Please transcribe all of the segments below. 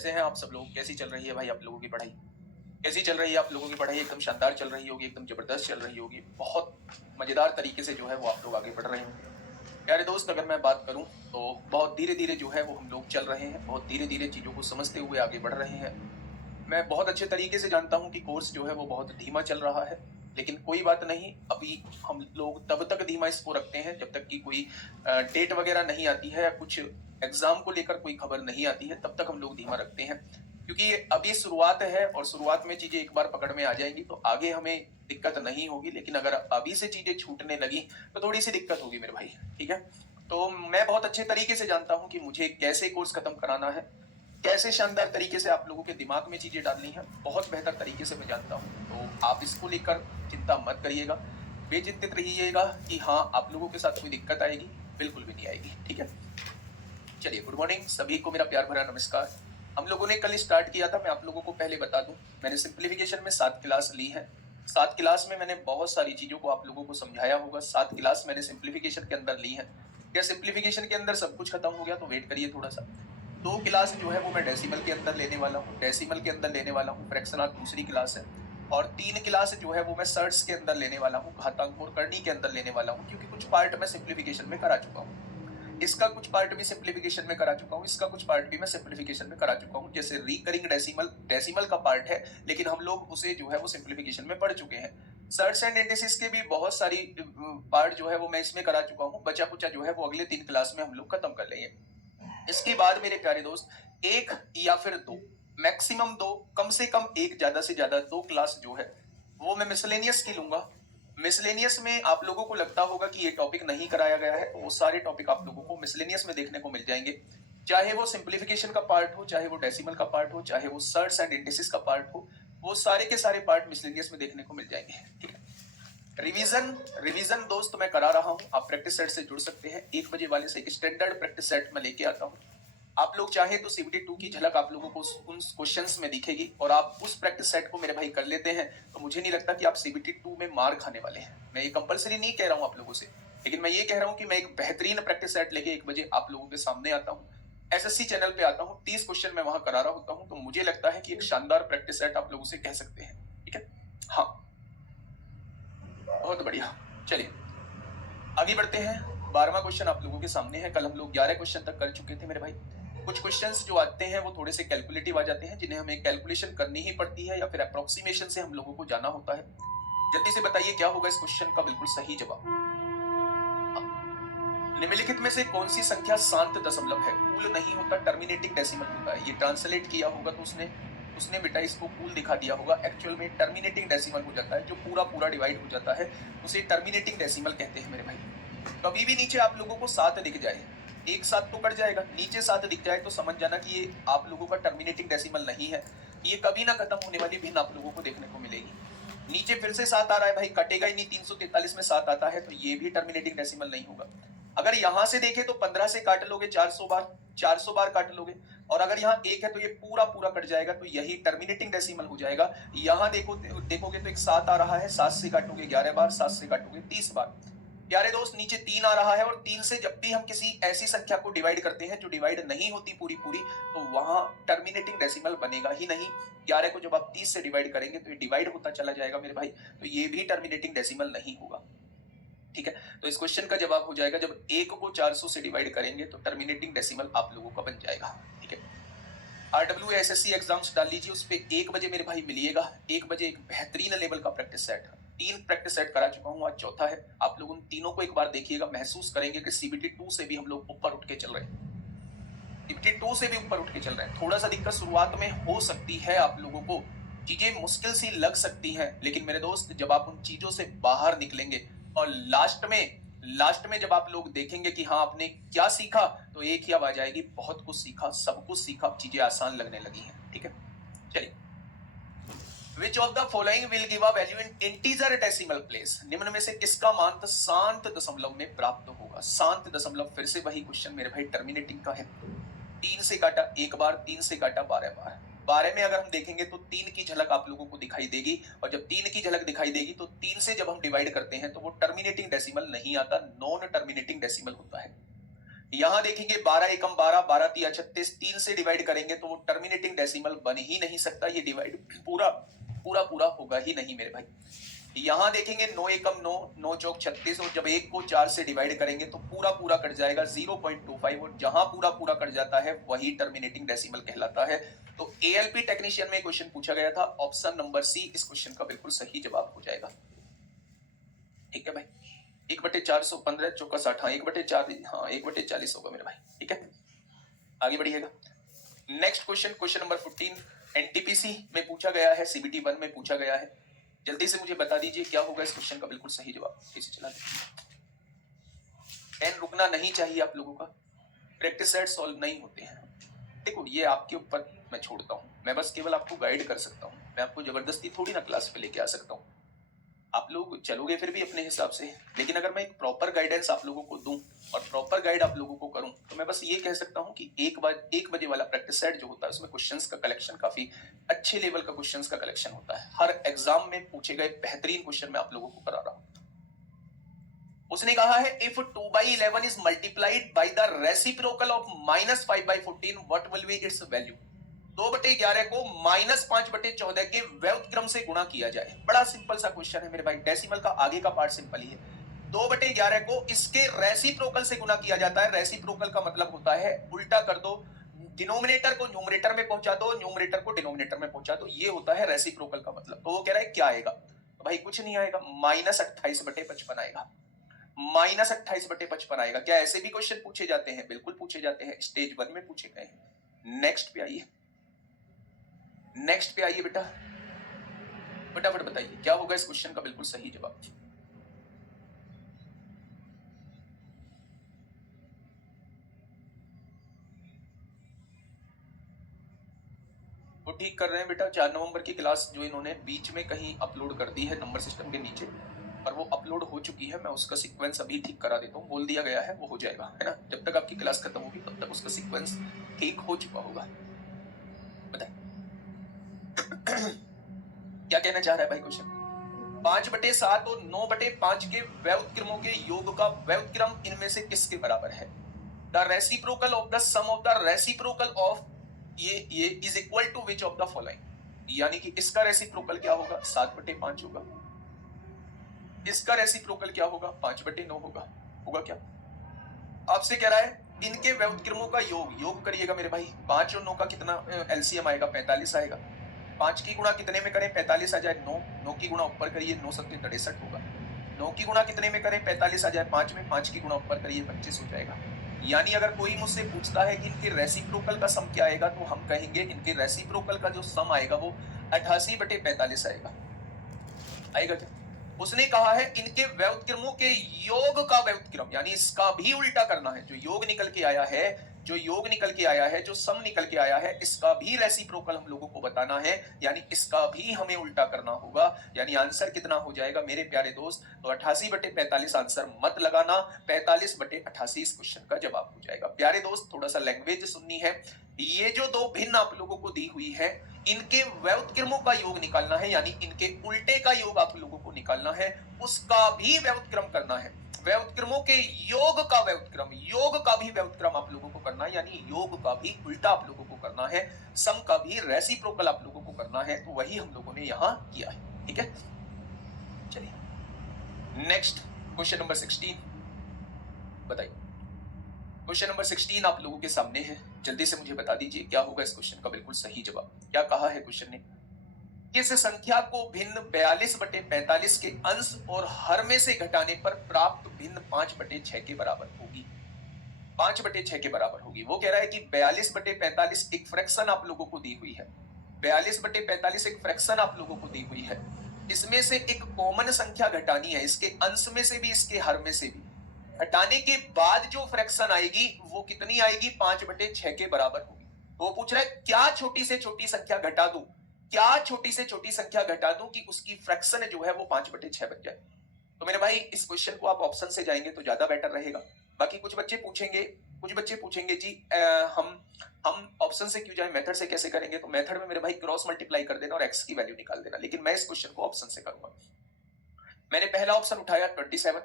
कैसे हैं आप सब लोग? कैसी चल रही है भाई आप लोगों की पढ़ाई? कैसी चल रही है आप लोगों की पढ़ाई? एकदम शानदार चल रही होगी, एकदम ज़बरदस्त चल रही होगी। बहुत मज़ेदार तरीके से जो है वो आप लोग आगे बढ़ रहे होंगे। प्यारे दोस्त, अगर मैं बात करूँ तो बहुत धीरे-धीरे जो है वो हम लोग चल रहे हैं, बहुत धीरे-धीरे चीज़ों को समझते हुए आगे बढ़ रहे हैं। मैं बहुत अच्छे तरीके से जानता हूँ कि कोर्स जो है वो बहुत धीमा चल रहा है, लेकिन कोई बात नहीं, अभी हम लोग तब तक धीमा इसको रखते हैं जब तक कि कोई डेट वगैरह नहीं आती है या कुछ एग्ज़ाम को लेकर कोई खबर नहीं आती है, तब तक हम लोग धीमा रखते हैं। क्योंकि अभी शुरुआत है और शुरुआत में चीज़ें एक बार पकड़ में आ जाएँगी तो आगे हमें दिक्कत नहीं होगी, लेकिन अगर अभी से चीज़ें छूटने लगी, तो थोड़ी-सी दिक्कत होगी मेरे भाई, ठीक है? तो मैं बहुत अच्छे तरीके से जानता हूँ कि मुझे कैसे कोर्स खत्म कराना है, कैसे शानदार तरीके से आप लोगों के दिमाग में चीज़ें डालनी है, बहुत बेहतर तरीके से मैं जानता हूँ। तो आप इसको लेकर चिंता मत करिएगा, बेचिंतित रहिएगा कि हाँ, आप लोगों के साथ कोई दिक्कत आएगी, बिल्कुल भी नहीं आएगी, ठीक है? चलिए, गुड मॉर्निंग सभी को मेरा प्यार भरा नमस्कार। हम लोगों ने कल स्टार्ट किया था, मैं आप लोगों को पहले बता दूँ, मैंने सिम्प्लीफिकेशन में 7 क्लास ली हैं। 7 क्लास में मैंने बहुत सारी चीज़ों को आप लोगों को समझाया होगा, 7 क्लास मैंने सिम्प्लीफिकेशन के अंदर ली हैं। क्या सिम्प्लीफिकेशन के अंदर सब कुछ खत्म हो गया? तो वेट करिए थोड़ा-सा। 2 क्लास जो है वो मैं डेसिमल के अंदर लेने वाला हूँ, डेसिमल के अंदर लेने वाला हूँ, फ्रैक्शनात दूसरी क्लास है। और 3 क्लास जो है वो मैं सर्ट्स के अंदर लेने वाला हूँ, घातांक और करनी के अंदर लेने वाला हूँ, क्योंकि कुछ पार्ट मैं सिम्प्लीफिकेशन में करा चुका हूँ। इसका कुछ पार्ट भी सिम्प्लीफिकेशन में करा चुका हूँ, इसका कुछ पार्ट भी मैं सिम्प्लीफिकेशन में करा चुका हूँ। जैसे रिकरिंग डेसिमल, डेसिमल का पार्ट है, लेकिन हम लोग उसे जो है वो सिम्प्लीफिकेशन में पढ़ चुके हैं। सर्ट्स एंड इंडिसेस के भी बहुत सारी पार्ट जो है वो मैं इसमें करा चुका हूँ। बचा-कुचा जो है वो अगले 3 क्लास में हम लोग खत्म कर लेंगे। इसके बाद मेरे प्यारे दोस्त, 1 या फिर 2, मैक्सिमम 2, कम से कम 1, ज़्यादा से ज़्यादा 2 क्लास जो है, वो मैं मिसलेनियस की लूँगा। मिसलेनियस में आप लोगों को लगता होगा कि ये टॉपिक नहीं कराया गया है, तो वो सारे टॉपिक आप लोगों को मिसलेनियस में देखने को मिल जाएँगे। चाहे वो सिम्प्लीफिकेशन का पार्ट हो, चाहे वो डेसिमल का पार्ट हो, चाहे वो सर्ट्स एंड इंडिसेस का पार्ट हो, वो सारे के सारे पार्ट मिसलेनियस में देखने को मिल जाएँगे, ठीक है? रिवीजन रिवीजन दोस्त मैं करा रहा हूँ, आप प्रैक्टिस सेट से जुड़ सकते हैं। 1 बजे वाले से स्टैंडर्ड प्रैक्टिस सेट मैं लेके आता हूँ। आप लोग चाहे तो सीबीटी 2 की झलक आप लोगों को उन क्वेश्चंस में दिखेगी और आप उस प्रैक्टिस सेट को मेरे भाई कर लेते हैं, तो मुझे नहीं लगता कि आप सीबीटी 2 में मार खाने वाले हैं। मैं ये कंपल्सरी नहीं कह रहा हूँ आप लोगों से, लेकिन मैं ये कह रहा हूँ कि मैं एक बेहतरीन प्रैक्टिस सेट लेके 1 बजे आप लोगों के सामने आता हूँ। एसएससी चैनल पे आता हूँ, 30 क्वेश्चन मैं वहां करा रहा होता हूँ, तो मुझे लगता है कि एक शानदार प्रैक्टिस सेट आप लोगों से कह सकते हैं, ठीक है? हाँ, बहुत बढ़िया। चलिए आगे बढ़ते हैं। 12वां क्वेश्चन आप लोगों के सामने है। कल हम लोग 11 क्वेश्चन तक कर चुके थे मेरे भाई। कुछ क्वेश्चंस जो आते हैं वो थोड़े से कैलकुलेटिव आ जाते हैं, जिन्हें हमें कैलकुलेशन करनी ही पड़ती है या फिर अप्रोक्सीमेशन से हम लोगों को जाना होता है। जल्दी से बताइए क्या होगा इस क्वेश्चन का बिल्कुल सही जवाब। निम्नलिखित में से कौन सी संख्या शांत दशमलव है? कूल नहीं होता, टर्मिनेटिंग डेसिमल होता है। ये ट्रांसलेट किया होगा तो उसने उसने बेटा इसको कूल दिखा दिया होगा, एक्चुअल में टर्मिनेटिंग डेसिमल हो जाता है। जो पूरा पूरा डिवाइड हो जाता है उसे टर्मिनेटिंग डेसिमल कहते हैं मेरे भाई। कभी भी नीचे आप लोगों को 7 दिख जाए, एक 7 तो कट जाएगा, नीचे 7 दिख जाए तो समझ जाना कि ये आप लोगों का टर्मिनेटिंग डेसिमल नहीं है। ये कभी ना खत्म होने वाली भिन्न आप लोगों को देखने को मिलेगी। नीचे फिर से 7 आ रहा है भाई, कटेगा ही नहीं। 343 में 7 आता है तो ये भी टर्मिनेटिंग डेसिमल नहीं होगा। अगर यहां से देखें तो 15 से काट लोगे 400 बार, 400 बार काट लोगे, और अगर यहाँ 1 है तो ये पूरा पूरा कट जाएगा, तो यही टर्मिनेटिंग डेसिमल हो जाएगा। यहाँ देखोगे तो एक 7 आ रहा है, 7 से काटोगे 11 बार, 7 से काटोगे 30 बार। प्यारे दोस्त, नीचे 3 आ रहा है और 3 से जब भी हम किसी ऐसी संख्या को डिवाइड करते हैं जो डिवाइड नहीं होती पूरी पूरी, तो वहां टर्मिनेटिंग डेसिमल बनेगा ही नहीं। 11 को जब आप 30 से डिवाइड करेंगे तो ये डिवाइड होता चला जाएगा मेरे भाई, तो ये भी टर्मिनेटिंग डेसिमल नहीं होगा, ठीक है? तो इस क्वेश्चन का जवाब हो जाएगा, जब 1 को 400 से डिवाइड करेंगे तो टर्मिनेटिंग डेसिमल आप लोगों का बन जाएगा, ठीक है? आरडब्ल्यू एसएससी एग्जाम्स डाल लीजिए, उस पर 1 बजे मेरे भाई मिलिएगा। 1 बजे एक बेहतरीन लेवल का प्रैक्टिस सेट, 3 प्रैक्टिस सेट करा चुका हूँ, आज चौथा है। आप लोग उन तीनों को एक बार देखिएगा, महसूस करेंगे कि सीबीटी 2 से भी हम लोग ऊपर उठ के चल रहे हैं। सीबीटी 2 से भी ऊपर उठ के चल रहे हैं। थोड़ा सा दिक्कत शुरुआत में हो सकती है, आप लोगों को चीजें मुश्किल सी लग सकती हैं, लेकिन मेरे दोस्त जब आप उन चीजों से बाहर निकलेंगे और लास्ट में जब आप लोग देखेंगे कि हाँ आपने क्या सीखा, तो एक ही आवाज आएगी, बहुत कुछ सीखा, सब कुछ सीखा, चीजें आसान लगने लगी हैं, ठीक है? चलिए, विच of the following will give a value in integer decimal place? निम्न में से किसका मान शांत दशमलव में प्राप्त होगा? शांत दशमलव, फिर से वही क्वेश्चन मेरे भाई, टर्मिनेटिंग का है। 3 से काटा 1 बार, 3 से काटा 12 बार। 12 में अगर हम देखेंगे तो 3 की झलक आप लोगों को दिखाई देगी, और जब 3 की झलक दिखाई देगी तो 3 से जब हम डिवाइड करते हैं तो वो टर्मिनेटिंग डेसिमल नहीं आता, नॉन टर्मिनेटिंग डेसिमल होता है। यहां देखेंगे 12 एकम 12, 12 तिया 36, 3 से डिवाइड करेंगे तो वो टर्मिनेटिंग डेसिमल बन ही नहीं सकता, ये डिवाइड पूरा पूरा पूरा होगा ही नहीं मेरे भाई। यहां देखेंगे 9 एकम 9, 9 चौक 36, और जब एक को 4 से डिवाइड करेंगे तो पूरा पूरा कट जाएगा 0.25, और जहां पूरा पूरा कट जाता है वही टर्मिनेटिंग डेसिमल कहलाता है। तो एएलपी टेक्नीशियन में क्वेश्चन पूछा गया था, ऑप्शन नंबर सी इस क्वेश्चन का बिल्कुल सही जवाब हो जाएगा। ठीक है भाई, 1/415 चौका 60, हाँ 1/4, हाँ 1/40 होगा मेरे भाई। ठीक है, आगे बढ़िएगा। Next question, question number 14 NTPC में पूछा गया है, सीबीटी 1 में पूछा गया है। जल्दी से मुझे बता दीजिए क्या होगा इस क्वेश्चन का बिल्कुल सही जवाब। इसे चला पेन रुकना नहीं चाहिए आप लोगों का, प्रैक्टिस सेट सॉल्व नहीं होते हैं। देखो ये आपके ऊपर मैं छोड़ता हूँ, मैं बस केवल आपको गाइड कर सकता हूँ, मैं आपको जबरदस्ती थोड़ी ना क्लास पे लेके आ सकता हूँ। आप लोग चलोगे फिर भी अपने हिसाब से, लेकिन अगर मैं एक प्रॉपर गाइडेंस आप लोगों को दूं और प्रॉपर गाइड आप लोगों को करूं तो मैं बस ये कह सकता हूं कि 1 बजे वाला प्रैक्टिस सेट जो होता है उसमें क्वेश्चंस का कलेक्शन काफी अच्छे लेवल का क्वेश्चंस का कलेक्शन होता है। हर एग्जाम में पूछे गए बेहतरीन क्वेश्चन मैं आप लोगों को करा रहा हूं। उसने कहा है if 2/11 is multiplied by the reciprocal of -5/14 what will be it's value. 2/11 को -5/14 के व्युत्क्रम से गुणा किया जाए। बड़ा सिंपल सा क्वेश्चन है मेरे भाई, डेसिमल का आगे का पार्ट सिंपल ही है। 2/11 को इसके रेसिप्रोकल से गुणा किया जाता है। रेसिप्रोकल का मतलब होता है उल्टा कर दो, डिनोमिनेटर को न्यूमरेटर में पहुंचा दो, न्यूमरेटर को डिनोमिनेटर में पहुंचा दो, ये होता है रेसिप्रोकल का मतलब। तो वो कह रहा है क्या आएगा, तो भाई कुछ नहीं आएगा, -28/55 आएगा, -28/55 आएगा। क्या ऐसे भी क्वेश्चन पूछे जाते हैं? बिल्कुल पूछे जाते हैं, स्टेज 1 में पूछे गए हैं। नेक्स्ट पे आइए, नेक्स्ट पे आइए बेटा, फटाफट बताइए क्या होगा इस क्वेश्चन का बिल्कुल सही जवाब। वो ठीक कर रहे हैं बेटा, 4 नवंबर की क्लास जो इन्होंने बीच में कहीं अपलोड कर दी है नंबर सिस्टम के नीचे, और वो अपलोड हो चुकी है। मैं उसका सीक्वेंस अभी ठीक करा देता हूँ, बोल दिया गया है वो हो जाएगा, है ना। जब तक आपकी क्लास खत्म होगी तब तक उसका सीक्वेंस ठीक हो चुका होगा। बताए क्या कहना चाह रहा है भाई क्वेश्चन। 5/7 और 9/5 के व्युत्क्रमों के योग का व्युत्क्रम इनमें से किसके बराबर है? The reciprocal of the sum of the reciprocal of ये is equal to which of the following. यानी कि इसका रेसिप्रोकल क्या होगा? 7/5 होगा। इसका रेसिप्रोकल क्या होगा? 5/9 होगा। होगा क्या? आपसे कह रहा है इनके व्युत्क्रमों का योग करिएगा मेरे भाई। 5 और 9 का कितना एलसीएम आएगा? 45 आएगा। 5 की गुणा कितने में करें? 45 आ जाए 9, 9 की गुणा ऊपर करिए 9 7 63 होगा। 9 की गुणा कितने में करें? 45 आ जाए 5 में, 5 की गुणा ऊपर करिए 25 हो जाएगा। यानी अगर कोई मुझसे पूछता है कि इनके रेसिप्रोकल का सम क्या आएगा, तो हम कहेंगे इनके रेसिप्रोकल का जो सम आएगा वो 88/45 आएगा। आएगा क्या? उसने कहा है इनके व्युत्क्रमों के योग का व्युत्क्रम, यानी इसका भी उल्टा करना है। जो योग निकल के आया है, जो योग निकल के आया है, जो सम निकल के आया है, इसका भी रेसिप्रोकल हम लोगों को बताना है, यानी इसका भी हमें उल्टा करना होगा। यानी आंसर कितना हो जाएगा मेरे प्यारे दोस्त? तो 88/45 आंसर मत लगाना, 45/88 इस क्वेश्चन का जवाब हो जाएगा। प्यारे दोस्त थोड़ा सा लैंग्वेज सुननी है। ये जो दो भिन्न आप लोगों को दी हुई है, इनके व्युत्क्रमों का योग निकालना है, यानी इनके उल्टे का योग आप लोगों को निकालना है, उसका भी व्युत्क्रम करना है। व्युत्क्रमों के योग का व्युत्क्रम, योग का भी व्युत्क्रम आप लोगों को करना है, यानी योग का भी उल्टा आप लोगों को करना है, सम का भी रेसिप्रोकल आप लोगों को करना है। तो वही हम लोगों ने यहां किया है। ठीक है, चलिए नेक्स्ट क्वेश्चन नंबर 16 बताइए। क्वेश्चन नंबर 16 आप लोगों के सामने है, जल्दी से मुझे बता दीजिए क्या होगा इस क्वेश्चन का बिल्कुल सही जवाब। क्या कहा है क्वेश्चन ने? किस संख्या को भिन्न 42/45 के अंश और हर में से घटाने पर प्राप्त भिन्न 5/6 के बराबर होगी? 5/6 के बराबर होगी। वो कह रहा है कि 42/45 एक फ्रैक्शन आप लोगों को दी हुई है। 42/45 एक फ्रैक्शन आप लोगों को दी हुई है। इसमें से एक कॉमन संख्या घटानी है, इसके अंश में से भी, इसके हर में से भी। घटाने के बाद जो फ्रैक्शन आएगी वो कितनी आएगी? 5/6 के बराबर होगी। तो वो पूछ रहा है क्या छोटी से छोटी संख्या घटा दूं, क्या छोटी से छोटी संख्या घटा दूं कि उसकी फ्रैक्शन जो है वो 5/6 बन जाए। तो मेरे भाई इस क्वेश्चन को आप ऑप्शन से जाएंगे तो ज्यादा बेटर रहेगा। बाकी कुछ बच्चे पूछेंगे जी हम ऑप्शन से क्यों जाए, मेथड से कैसे करेंगे? तो मेथड में मेरे भाई क्रॉस मल्टीप्लाई कर देना और एक्स की वैल्यू निकाल देना, लेकिन मैं इस क्वेश्चन को ऑप्शन से करूंगा। मैंने पहला ऑप्शन उठाया 27,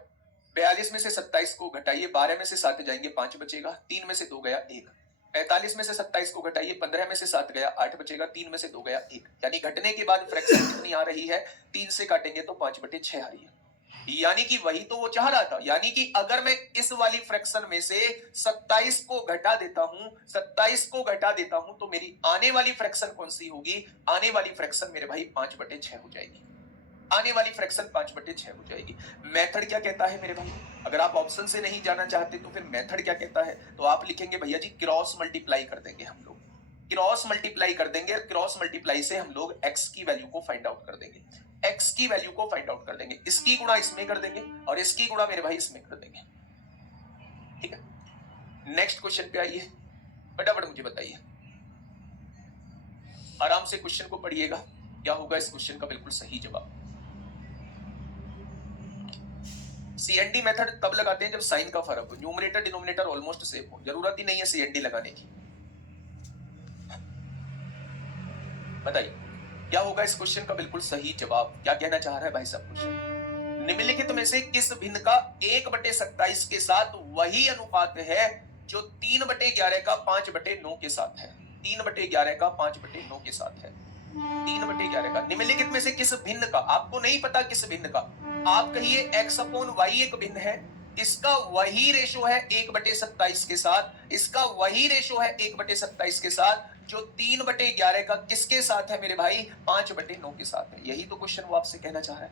42 में से 27 को घटाइए, 12 में से 7 जाएंगे 5 बचेगा, 3 में से 2 गया 1। 45 में से 27 को घटाइए, 15 में से 7 गया 8 बचेगा, 3 में से 2 गया 1। यानी घटने के बाद फ्रैक्शन कितनी आ रही है, 3 से काटेंगे तो 5/6 आ रही है। यानी कि वही तो वो चाह रहा था। यानी कि अगर मैं इस वाली फ्रैक्शन में से 27 को घटा देता हूं, 27 को घटा देता हूं, तो मेरी आने वाली फ्रैक्शन कौन सी होगी? आने वाली फ्रैक्शन मेरे भाई 5/6 हो जाएगी। आने वाली फ्रैक्शन 5/6 हो जाएगी। मेथड क्या कहता है मेरे भाई? अगर आप ऑप्शन से नहीं जाना चाहते तो फिर मेथड क्या कहता है? तो आप लिखेंगे भैया जी क्रॉस मल्टीप्लाई कर देंगे हम लोग, क्रॉस मल्टीप्लाई कर देंगे। क्रॉस मल्टीप्लाई से हम लोग x की वैल्यू को फाइंड आउट कर देंगे, x की वैल्यू को फाइंड आउट कर देंगे। इसकी गुणा इसमें कर देंगे और इसकी गुणा मेरे भाई इसमें कर देंगे। ठीक है, नेक्स्ट क्वेश्चन पे आइए, फटाफट मुझे बताइए, आराम से क्वेश्चन को पढ़िएगा, क्या होगा इस क्वेश्चन का बिल्कुल सही जवाब। सीएनडी मेथड तब लगाते हैं जब साइन का फर्क हो, न्यूमरेटर डिनोमिनेटर ऑलमोस्ट सेम हो, जरूरत ही नहीं है सीएनडी लगाने की। बताइए क्या होगा इस क्वेश्चन का बिल्कुल सही जवाब, क्या कहना चाह रहा है भाई साहब क्वेश्चन? निम्नलिखित में से किस भिन्न का 1/27 के साथ वही अनुपात है जो 3/11 का 5/9 के साथ है? 3/11 का 5/9 के साथ है, 3/11 का। निम्नलिखित में से किस भिन्न का, आपको नहीं पता किस भिन्न का, आप कहिए x/y एक भिन्न है, इसका वही रेशो है 1/27 के साथ, इसका वही रेशो है 1/27 के साथ, जो 3/11 का किसके साथ है मेरे भाई? 5/9 के साथ है। यही तो क्वेश्चन वो आपसे कहना चाह रहा है।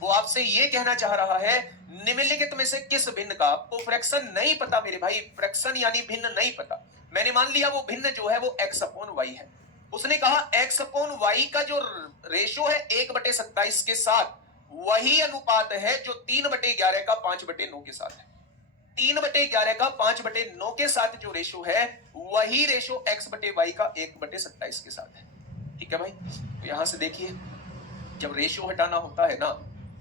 वो आपसे ये कहना चाह रहा है निम्नलिखित में से किस भिन्न का, आपको फ्रैक्शन नहीं पता मेरे भाई, फ्रैक्शन यानी भिन्न नहीं पता। मैंने मान लिया वो भिन्न जो है वो x/y है, उसने कहा x/y का जो रेशो है 1/27 के साथ वही अनुपात है जो 3/11 का 5/9 के साथ है। 3/11 का 5/9 के साथ जो रेशो है वही रेशो x/y का 1/27 के साथ है। ठीक है भाई, तो यहां से देखिए, जब रेशो हटाना होता है ना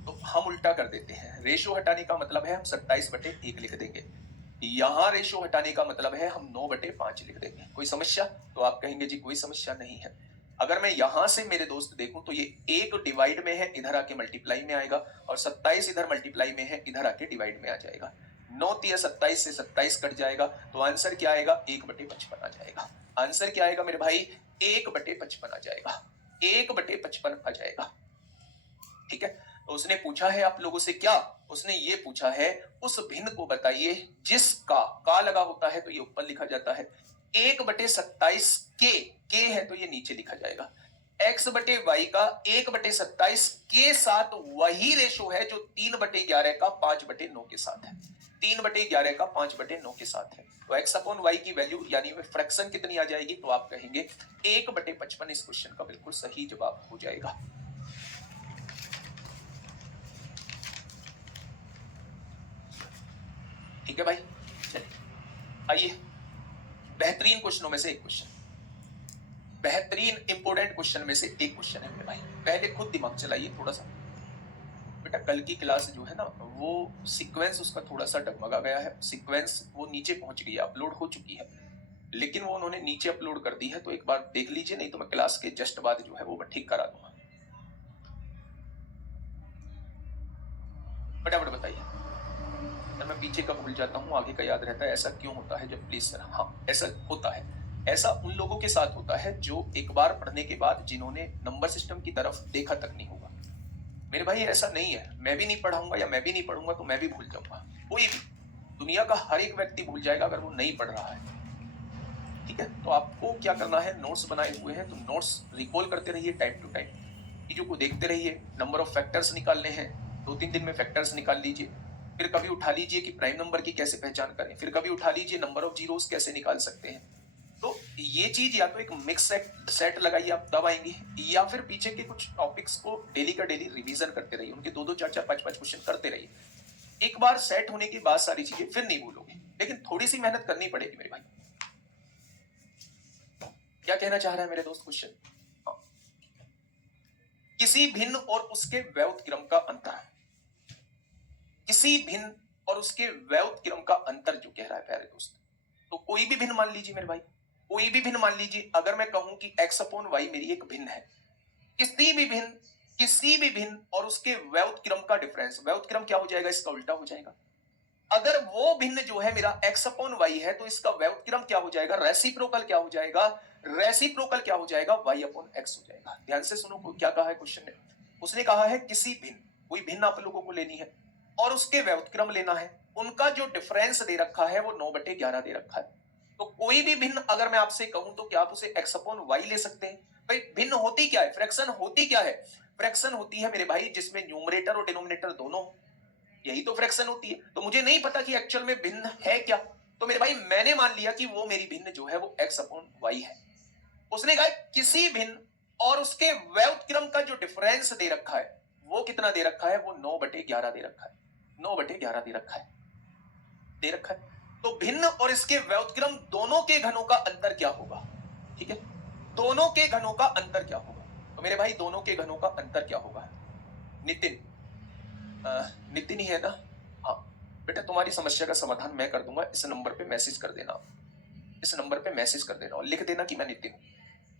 तो हम उल्टा कर देते हैं। रेशो हटाने का मतलब है हम 27/1 लिख देंगे, यहां रेशो हटाने का मतलब है हम 9/5 लिख देंगे। कोई समस्या? तो आप कहेंगे जी कोई समस्या नहीं है। अगर मैं यहां से मेरे दोस्त देखूं तो ये 1 डिवाइड में है, इधर आके मल्टीप्लाई में आएगा, और 27 इधर मल्टीप्लाई में है, इधर आके डिवाइड में आ जाएगा। 9×3 = 27 से 27 कट जाएगा, तो आंसर क्या आएगा? 1/55 आ जाएगा। आंसर क्या आएगा मेरे भाई? 1/55 आ जाएगा, 1/55 आ जाएगा। ठीक है, तो उसने पूछा है आप लोगों से क्या? उसने ये पूछा है उस भिन्न को बताइए जिसका का लगा होता है तो ये ऊपर लिखा जाता है, 1/27 के है तो ये नीचे लिखा जाएगा। x/y का 1/27 के साथ वही रेशो है जो 3/11 का 5/9 के साथ है, 3/11 का 5/9 के साथ है। तो x/y की वैल्यू यानी फ्रैक्शन कितनी आ जाएगी? तो आप कहेंगे 1/55 इस क्वेश्चन का बिल्कुल सही जवाब हो जाएगा। ठीक है भाई, चलिए आइए बेहतरीन क्वेश्चनों में से एक क्वेश्चन, बेहतरीन इंपोर्टेंट क्वेश्चन में से एक क्वेश्चन है मेरे भाई। पहले खुद दिमाग चलाइए थोड़ा सा बेटा, कल की क्लास जो है ना वो सीक्वेंस उसका थोड़ा सा डगमगा गया है, सीक्वेंस वो नीचे पहुंच गई है, अपलोड हो चुकी है, लेकिन वो उन्होंने नीचे अपलोड कर दी है, तो एक बार देख लीजिए, नहीं तो मैं क्लास के जस्ट बाद जो है वो मैं ठीक करा दूंगा। फटाफट बताइए, मैं पीछे का भूल जाता हूँ, आगे का याद रहता है, ऐसा क्यों होता है? जब प्लीज सर, हाँ ऐसा होता है, ऐसा उन लोगों के साथ होता है जो एक बार पढ़ने के बाद जिन्होंने नंबर सिस्टम की तरफ देखा तक नहीं होगा। मेरे भाई ऐसा नहीं है, मैं भी नहीं पढ़ाऊंगा या मैं भी नहीं पढ़ूंगा तो मैं भी भूल जाऊंगा, कोई भी दुनिया का हर एक व्यक्ति भूल जाएगा अगर वो नहीं पढ़ रहा है। ठीक है, तो आपको क्या करना है, नोट्स बनाए हुए हैं तो नोट्स रिकॉल करते रहिए टाइम टू टाइम, चीजों को देखते रहिए। नंबर ऑफ फैक्टर्स निकालने हैं, 2-3 दिन में फैक्टर्स निकाल लीजिए, फिर कभी उठा लीजिए कि प्राइम नंबर की कैसे पहचान करें, फिर कभी उठा लीजिए नंबर ऑफ जीरोस कैसे निकाल सकते हैं। तो ये चीज या तो एक मिक्स सेट लगाइए आप तब आएंगे, या फिर पीछे के कुछ टॉपिक्स को डेली का डेली रिवीजन करते रहिए, उनके 2-2 4-4 5-5 क्वेश्चन करते रहिए। एक बार सेट होने के बाद सारी चीजें फिर नहीं भूलोगे, लेकिन थोड़ी सी मेहनत करनी पड़ेगी मेरे भाई। क्या कहना चाह रहा है मेरे दोस्त क्वेश्चन? हाँ, किसी भिन्न और उसके व्युत्क्रम का अंतर, किसी भिन्न और उसके व्युत्क्रम का अंतर जो कह रहा है प्यारे दोस्त, तो कोई भी भिन्न मान लीजिए मेरे भाई, कोई भी भिन्न मान लीजिए। अगर मैं कहूं कि x/y मेरी एक भिन्न है, किसी भी भिन्न और उसके व्युत्क्रम का डिफरेंस, व्युत्क्रम क्या हो जाएगा? इसका उल्टा हो जाएगा। अगर वो भिन्न जो है मेरा x अपॉन वाई है, तो इसका व्युत्क्रम क्या हो जाएगा, रेसिप्रोकल क्या हो जाएगा, रेसिप्रोकल क्या हो जाएगा, y अपॉन x हो जाएगा। ध्यान से सुनो क्या कहा है क्वेश्चन ने। उसने कहा है किसी भिन्न, कोई भिन्न आप लोगों को लेनी है और उसके व्युत्क्रम लेना है, उनका जो डिफरेंस दे रखा है वो 9/11 दे रखा है। तो कोई भी भिन्न अगर मैं आपसे कहूं तो क्या आप उसे x अपॉन वाई ले सकते हैं? भाई भिन्न होती क्या है, फ्रैक्शन होती क्या है? फ्रैक्शन होती है मेरे भाई जिसमें न्यूमरेटर और डिनोमिनेटर दोनों, यही तो फ्रैक्शन होती है। तो मुझे नहीं पता कि एक्चुअल में भिन्न है क्या, तो मेरे भाई मैंने मान लिया कि वो मेरी भिन्न जो है वो x अपॉन वाई है। उसने कहा किसी भिन्न और उसके व्युत्क्रम का जो डिफरेंस दे रखा है वो कितना दे रखा है, वो 9/11 दे रखा है, 9/11 दे रखा है, दे रखा है। तो भिन्न और इसके व्युत्क्रम दोनों के घनों का अंतर क्या होगा? ठीक है, दोनों के घनों का अंतर क्या होगा? तो मेरे भाई दोनों के घनों का अंतर क्या होगा? नितिन, नितिन ही है ना? हाँ बेटा, तुम्हारी समस्या का समाधान मैं कर दूंगा। इस नंबर पे मैसेज कर देना, इस नंबर पे मैसेज कर देना और लिख देना कि मैं नितिन हूं।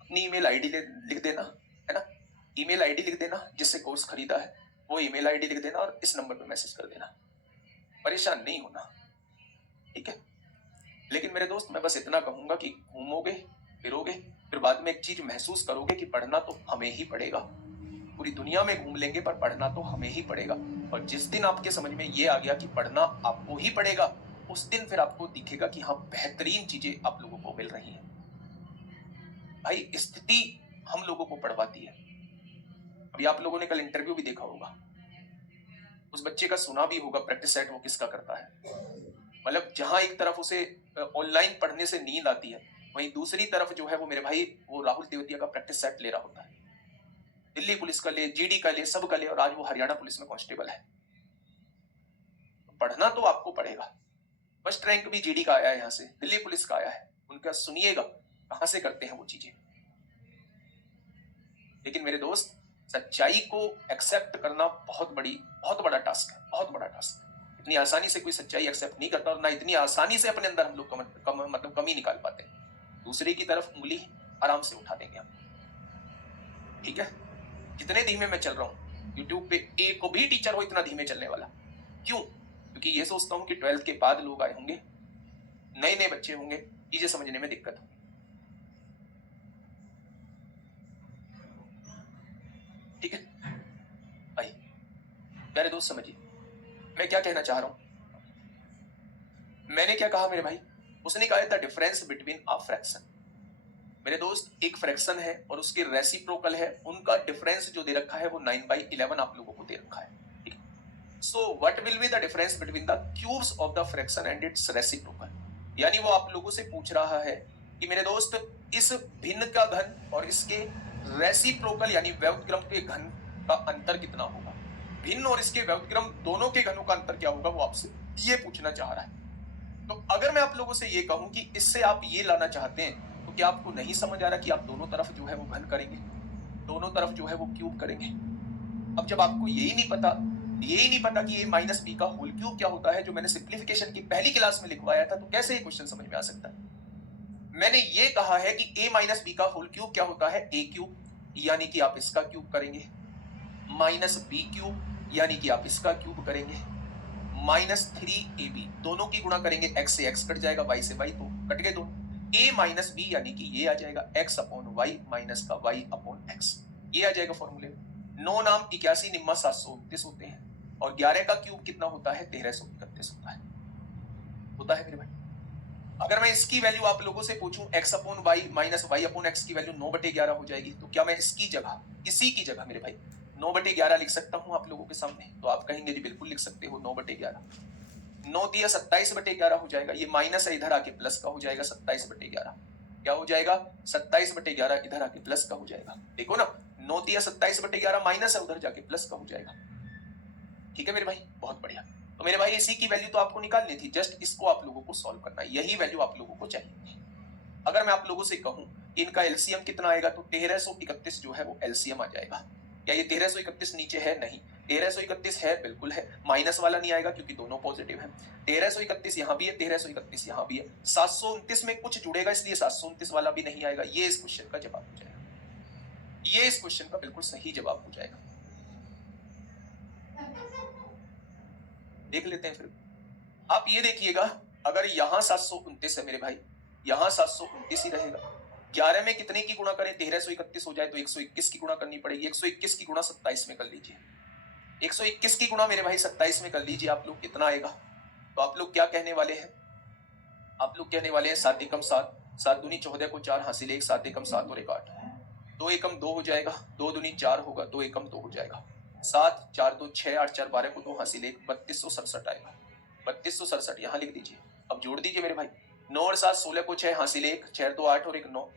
अपनी ईमेल आईडी लिख देना, है ना? ईमेल आईडी लिख देना जिससे कोर्स खरीदा है, वो ईमेल आईडी लिख देना और इस नंबर पे मैसेज कर देना। परेशान नहीं होना, ठीक है? लेकिन मेरे दोस्त मैं बस इतना कहूंगा कि घूमोगे फिरोगे फिर बाद में एक चीज महसूस करोगे कि पढ़ना तो हमें ही पड़ेगा। पूरी दुनिया में घूम लेंगे पर पढ़ना तो हमें ही पड़ेगा। और जिस दिन आपके समझ में ये आ गया कि पढ़ना आपको ही पड़ेगा, उस दिन फिर आपको दिखेगा कि हाँ बेहतरीन चीजें आप लोगों को मिल रही हैं। भाई स्थिति हम लोगों को पढ़वाती है। अभी आप लोगों ने कल इंटरव्यू भी देखा होगा, उस बच्चे का सुना भी होगा प्रैक्टिस सेट वो किसका करता है। मतलब जहां एक तरफ उसे ऑनलाइन पढ़ने से नींद आती है, वहीं दूसरी तरफ जो है वो मेरे भाई वो राहुल तेवतिया का प्रैक्टिस सेट ले रहा होता है। दिल्ली पुलिस का ले, जीडी का ले, सब का ले, और आज वो हरियाणा पुलिस में कांस्टेबल है। पढ़ना तो आपको पड़ेगा। फर्स्ट रैंक भी जीडी का आया है, यहाँ से दिल्ली पुलिस का आया है। उनका सुनिएगा कहां से करते हैं वो चीजें। लेकिन मेरे दोस्त सच्चाई को एक्सेप्ट करना बहुत बड़ा टास्क है, बहुत बड़ा टास्क है। इतनी आसानी से कोई सच्चाई एक्सेप्ट नहीं करता और ना इतनी आसानी से अपने अंदर हम लोग मतलब कमी निकाल पाते हैं। दूसरे की तरफ उंगली आराम से उठा देंगे हम, ठीक है? जितने धीमे मैं चल रहा हूँ यूट्यूब पे एक को भी टीचर हो इतना धीमे चलने वाला। क्यों? क्योंकि ये सोचता हूँ कि 12th के बाद लोग आए होंगे, नए नए बच्चे होंगे, चीजें समझने में दिक्कत होगी। ठीक है भाई, प्यारे दोस्त समझिए मैं क्या कहना चाह रहा हूं। मैंने क्या कहा मेरे भाई? उसने कहा the difference between a fraction. मेरे दोस्त एक फ्रैक्शन है और उसके रेसिप्रोकल है, उनका डिफरेंस जो दे रखा है वो 9/11 आप लोगों को दे रखा है। ठीक है, so what will be the difference between the cubes of the fraction and it's reciprocal. यानी वो आप लोगों से पूछ रहा है कि मेरे दोस्त इस भिन्न का घन और इसके रेसिप्रोकल यानी व्युत्क्रम के घन का अंतर कितना होगा। भिन्न और इसके व्युत्क्रम दोनों के घनों का अंतर क्या होगा वो आपसे ये पूछना चाह रहा है। तो अगर मैं आप लोगों से ये कहूं कि इससे आप ये लाना चाहते हैं, तो क्या आपको नहीं समझ आ रहा कि आप दोनों तरफ जो है वो घन करेंगे, दोनों तरफ जो है वो क्यूब करेंगे? अब जब आपको यही नहीं पता कि a माइनस बी का होल क्यूब क्या होता है, जो मैंने सिंप्लीफिकेशन की पहली क्लास में लिखवाया था, तो कैसे ये क्वेश्चन समझ में आ सकता है? मैंने ये कहा है कि a माइनस बी का होल क्यूब क्या होता है, a क्यूब, यानी कि आप इसका क्यूब करेंगे, माइनस बी क्यूब यानी कि आप इसका क्यूब करेंगे, -3ab दोनों की गुणा करेंगे, x से x कट जाएगा, y से y, तो कट गए दोनों। a माइनस बी यानी कि ये आ जाएगा x अपॉन वाई माइनस का y अपॉन x, ये आ जाएगा फॉर्मूले में। 9 नाम 81 निम्मा 729 होते हैं और 11 का क्यूब कितना होता है, 1331 होता है मेरे भाई। अगर मैं इसकी वैल्यू आप लोगों से पूछूं x upon Y minus Y upon X की वैल्यू 9/11 हो जाएगी, तो क्या मैं इसकी जगह, इसी की जगह मेरे भाई 9/11 लिख सकता हूं आप लोगों के सामने? तो आप कहेंगे जी बिल्कुल लिख सकते हो, 9/11, 9 दिया 27/11 हो जाएगा, ये माइनस है इधर आके प्लस का हो जाएगा 27/11, क्या हो जाएगा 27/11, इधर आके प्लस का हो जाएगा। देखो ना 9 दिया 27/11 माइनस है उधर जाके प्लस का हो जाएगा। ठीक है मेरे भाई, बहुत बढ़िया। तो मेरे भाई इसी की वैल्यू तो आपको निकालनी थी, जस्ट इसको आप लोगों को सॉल्व करना है, यही वैल्यू आप लोगों को चाहिए। अगर मैं आप लोगों से कहूं इनका एलसीएम कितना आएगा, तो 1331 जो है वो एलसीएम आ जाएगा। क्या ये 1331 नीचे है? नहीं, 1331 है, बिल्कुल है, माइनस वाला नहीं आएगा क्योंकि दोनों पॉजिटिव है। 1331 यहां भी है, 1331 यहां भी है, 729 में कुछ जुड़ेगा इसलिए 729 वाला भी नहीं आएगा। ये इस क्वेश्चन का जवाब हो जाएगा, ये इस क्वेश्चन का बिल्कुल सही जवाब हो जाएगा। देख लेते हैं फिर आप ये देखिएगा, अगर यहाँ 729 है मेरे भाई, यहाँ 729 ही रहेगा। 11 में कितने की गुणा करें? 1331 हो जाए तो 121 की गुणा करनी पड़ेगी। 121 की गुणा 27 में कर लीजिए। 121 की गुणा मेरे भाई 27 में कर लीजिए, आप लोग कितना आएगा? तो आप लोग क्या कहने वाले हैं? आप लोग कहने वाले हैं 7 एकम 7, 7 दूनी 14 को 4 हासिल 1, 7 एकम 7 और 1 8, 2 एकम 2 हो जाएगा, 2 दूनी 4 होगा, 2 एकम 2 हो जाएगा, 7 4 2 6 8 4 12 को 2 हासिल 1, 3267 आएगा। 3267 यहाँ लिख दीजिए। अब जोड़ दीजिए मेरे भाई, 9 और 7 16 को 6 हासिल 1, 6 2 8 और 1 9,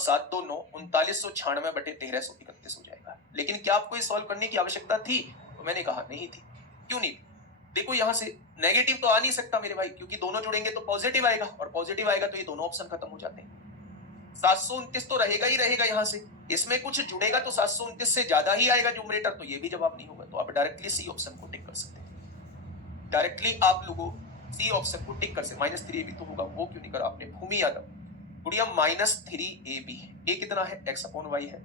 7 2 9, 3996 बटे 1331 हो जाएगा। लेकिन क्या आपको ये सॉल्व करने की आवश्यकता थी? तो मैंने कहा नहीं थी। क्यों नहीं? देखो यहां से नेगेटिव तो आ नहीं सकता मेरे भाई, क्योंकि दोनों जुड़ेंगे तो पॉजिटिव आएगा, और पॉजिटिव आएगा तो ये दोनों ऑप्शन खत्म हो जाते हैं। 729 तो रहेगा ही रहेगा यहां से, इसमें कुछ जुड़ेगा तो 729 से ज्यादा ही आएगा न्यूमरेटर, तो ये भी जवाब नहीं होगा। तो आप डायरेक्टली सी ऑप्शन को टिक कर सकते हैं। डायरेक्टली आप लोगों सी ऑप्शन को टिक कर सकते। -3ab तो होगा, वो क्यों नहीं करा आपने? भूमि यादव गुड़िया -3ab, ए कितना है? x/y है,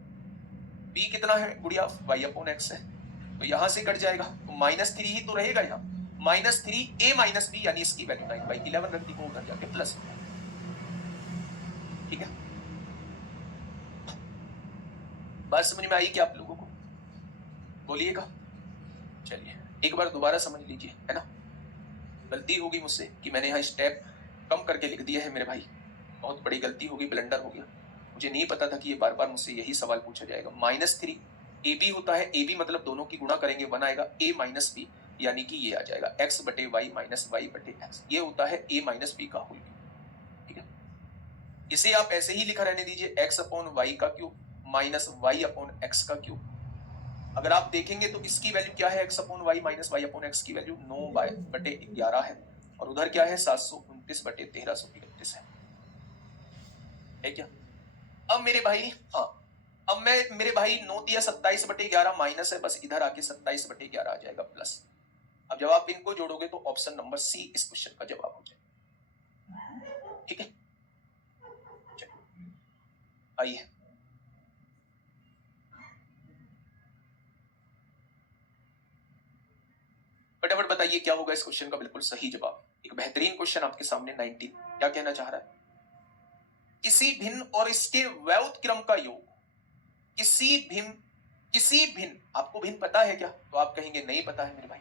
b कितना है गुड़िया? y/x है, तो यहां से कट जाएगा तो -3 ही तो रहेगा यहाँ। -3a - b यानी इसकी वैल्यू 9/11 रख दी को उधर जाके प्लस। ठीक है, बात समझ में आई क्या आप लोगों को? बोलिएगा। चलिए एक बार दोबारा समझ लीजिए, है ना। गलती होगी मुझसे कि मैंने यहाँ स्टेप कम करके लिख दिया है मेरे भाई, बहुत बड़ी गलती होगी, ब्लंडर हो गया। मुझे नहीं पता था कि ये बार बार मुझसे यही सवाल पूछा जाएगा। -3ab होता है, ab मतलब दोनों की गुणा करेंगे 1 आएगा, a - b यानी कि ये आ जाएगा x/y - y/x, ये होता है a - b का होल क्यूब। ठीक है, इसे आप ऐसे ही लिखा रहने दीजिए, x/y का क्यूब -y/x का क्यूब। अगर आप देखेंगे तो इसकी वैल्यू क्या है? x/y - y/x की वैल्यू 9/11 है, और उधर क्या है? 729/1331 है क्या? अब मेरे भाई, हाँ, अब मैं मेरे भाई 9 दिया 27/11 माइनस है, बस इधर आके 27/11 आ जाएगा प्लस। अब जब आप इनको जोड़ोगे तो ऑप्शन नंबर सी इस क्वेश्चन का जवाब हो जाएगा। ठीक है, आइए फटाफट बताइए क्या होगा इस क्वेश्चन का बिल्कुल सही जवाब। एक बेहतरीन क्वेश्चन आपके सामने। 19 क्या कहना चाह रहा है? किसी भिन्न और इसके व्युत्क्रम क्रम का योग, किसी भिन्न, आपको भिन्न पता है क्या? तो आप कहेंगे नहीं पता है मेरे भाई।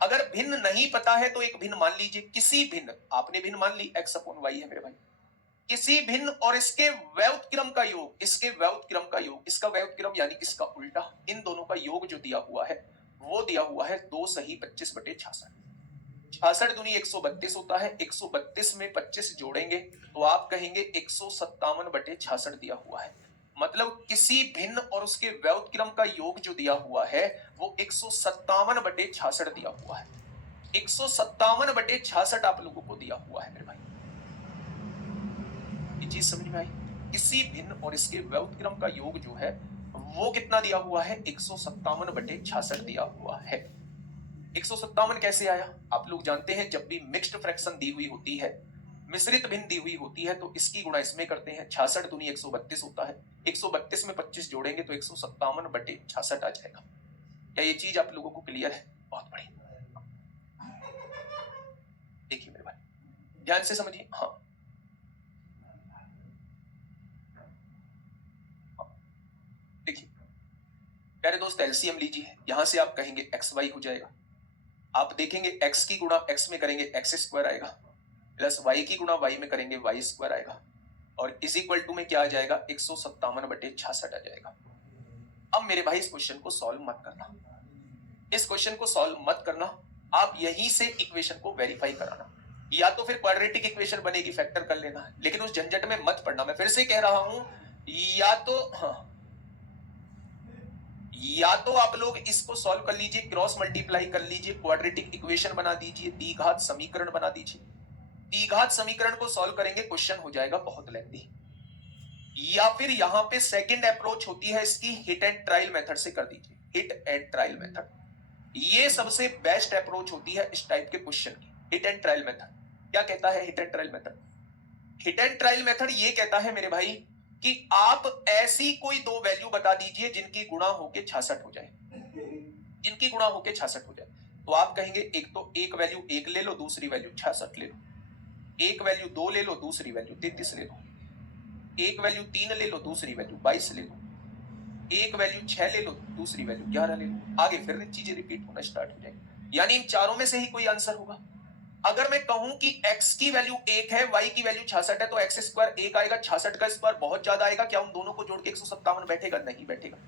अगर भिन्न नहीं पता है तो एक भिन्न मान लीजिए, किसी भिन्न, आपने भिन्न मान ली x/y है मेरे भाई। किसी भिन्न और इसके व्युत्क्रम का योग, इसके व्युत्क्रम का योग, इसका व्युत्क्रम यानी इसका उल्टा, इन दोनों का योग जो दिया हुआ है वो दिया हुआ है 2 सही 25/66। 66 दूनी 132 होता है, 132 में 25 जोड़ेंगे तो आप कहेंगे 157/66 दिया हुआ है। मतलब किसी भिन्न और उसके व्युत्क्रम का योग जो दिया हुआ है वो 157/66 दिया हुआ है। 157/66 आप लोगों को दिया हुआ है मेरे भाई। ये चीज समझ में आई? किसी भिन्न और इसके व्युत्क्रम का योग जो है वो कितना दिया हुआ है? 157/66 दिया हुआ है। 157 कैसे आया? आप लोग जानते हैं जब भी मिक्स्ड फ्रैक्शन दी हुई होती है, मिश्रित भिन्न दी हुई होती है, तो इसकी गुणा इसमें करते हैं। 66 दूनी 132 होता है, 132 में 25 जोड़ेंगे तो 157/66 आ जाएगा। क्या ये चीज आप लोगों को क्लियर है? बहुत बढ़िया। देखिए मेरे भाई ध्यान से समझिए। हाँ, देखिए प्यारे दोस्त, एलसीएम लीजिए। यहां से आप कहेंगे xy हो जाएगा, आप देखेंगे x की गुणा x में करेंगे x² आएगा, प्लस y की गुणा y में करेंगे y² आएगा, और इज इक्वल टू में क्या आ जाएगा? 157/66 आ जाएगा। अब मेरे भाई इस क्वेश्चन को सॉल्व मत करना, इस क्वेश्चन को सॉल्व मत करना, आप यहीं से इक्वेशन को वेरीफाई कराना, या तो फिर क्वाड्रेटिक इक्वेशन बनेगी, फैक्टर कर लेना, लेकिन उस झंझट में मत पड़ना। मैं फिर से कह रहा हूं, या तो हाँ, या तो आप लोग इसको सॉल्व कर लीजिए, क्रॉस मल्टीप्लाई कर लीजिए, क्वाड्रेटिक इक्वेशन बना दीजिए, द्विघात समीकरण बना दीजिए। द्विघात समीकरण को सॉल्व करेंगे, क्वेश्चन हो जाएगा बहुत लेंथी। या फिर यहां पे सेकंड अप्रोच होती है इसकी, हिट एंड ट्रायल मेथड से कर दीजिए, हिट एंड ट्रायल मेथड। ये सबसे बेस्ट अप्रोच होती है इस टाइप के क्वेश्चन की, हिट एंड ट्रायल मेथड। क्या कहता है hit and trial method? Hit and trial method ये कहता है मेरे भाई कि आप ऐसी कोई दो वैल्यू बता दीजिए जिनकी गुणा होके 66 हो जाए, जिनकी गुणा होके 66 हो जाए। तो आप कहेंगे एक तो एक वैल्यू 1 ले लो, दूसरी वैल्यू 66 ले लो, एक वैल्यू 2 ले लो, दूसरी वैल्यू 33 ले लो, एक वैल्यू 3 ले लो, दूसरी वैल्यू 22 ले लो, एक वैल्यू 6 ले लो, दूसरी वैल्यू 11 ले लो। आगे फिर चीजें रिपीट होना स्टार्ट हो जाएगी, यानी इन चारों में से ही कोई आंसर होगा। अगर मैं कहूं कि x की वैल्यू 1 है, y की वैल्यू 66 है, तो x स्क्वायर 1 आएगा, 66 का स्क्वायर बहुत ज्यादा आएगा। क्या उन दोनों को जोड़ के 157 बैठेगा? नहीं बैठेगा।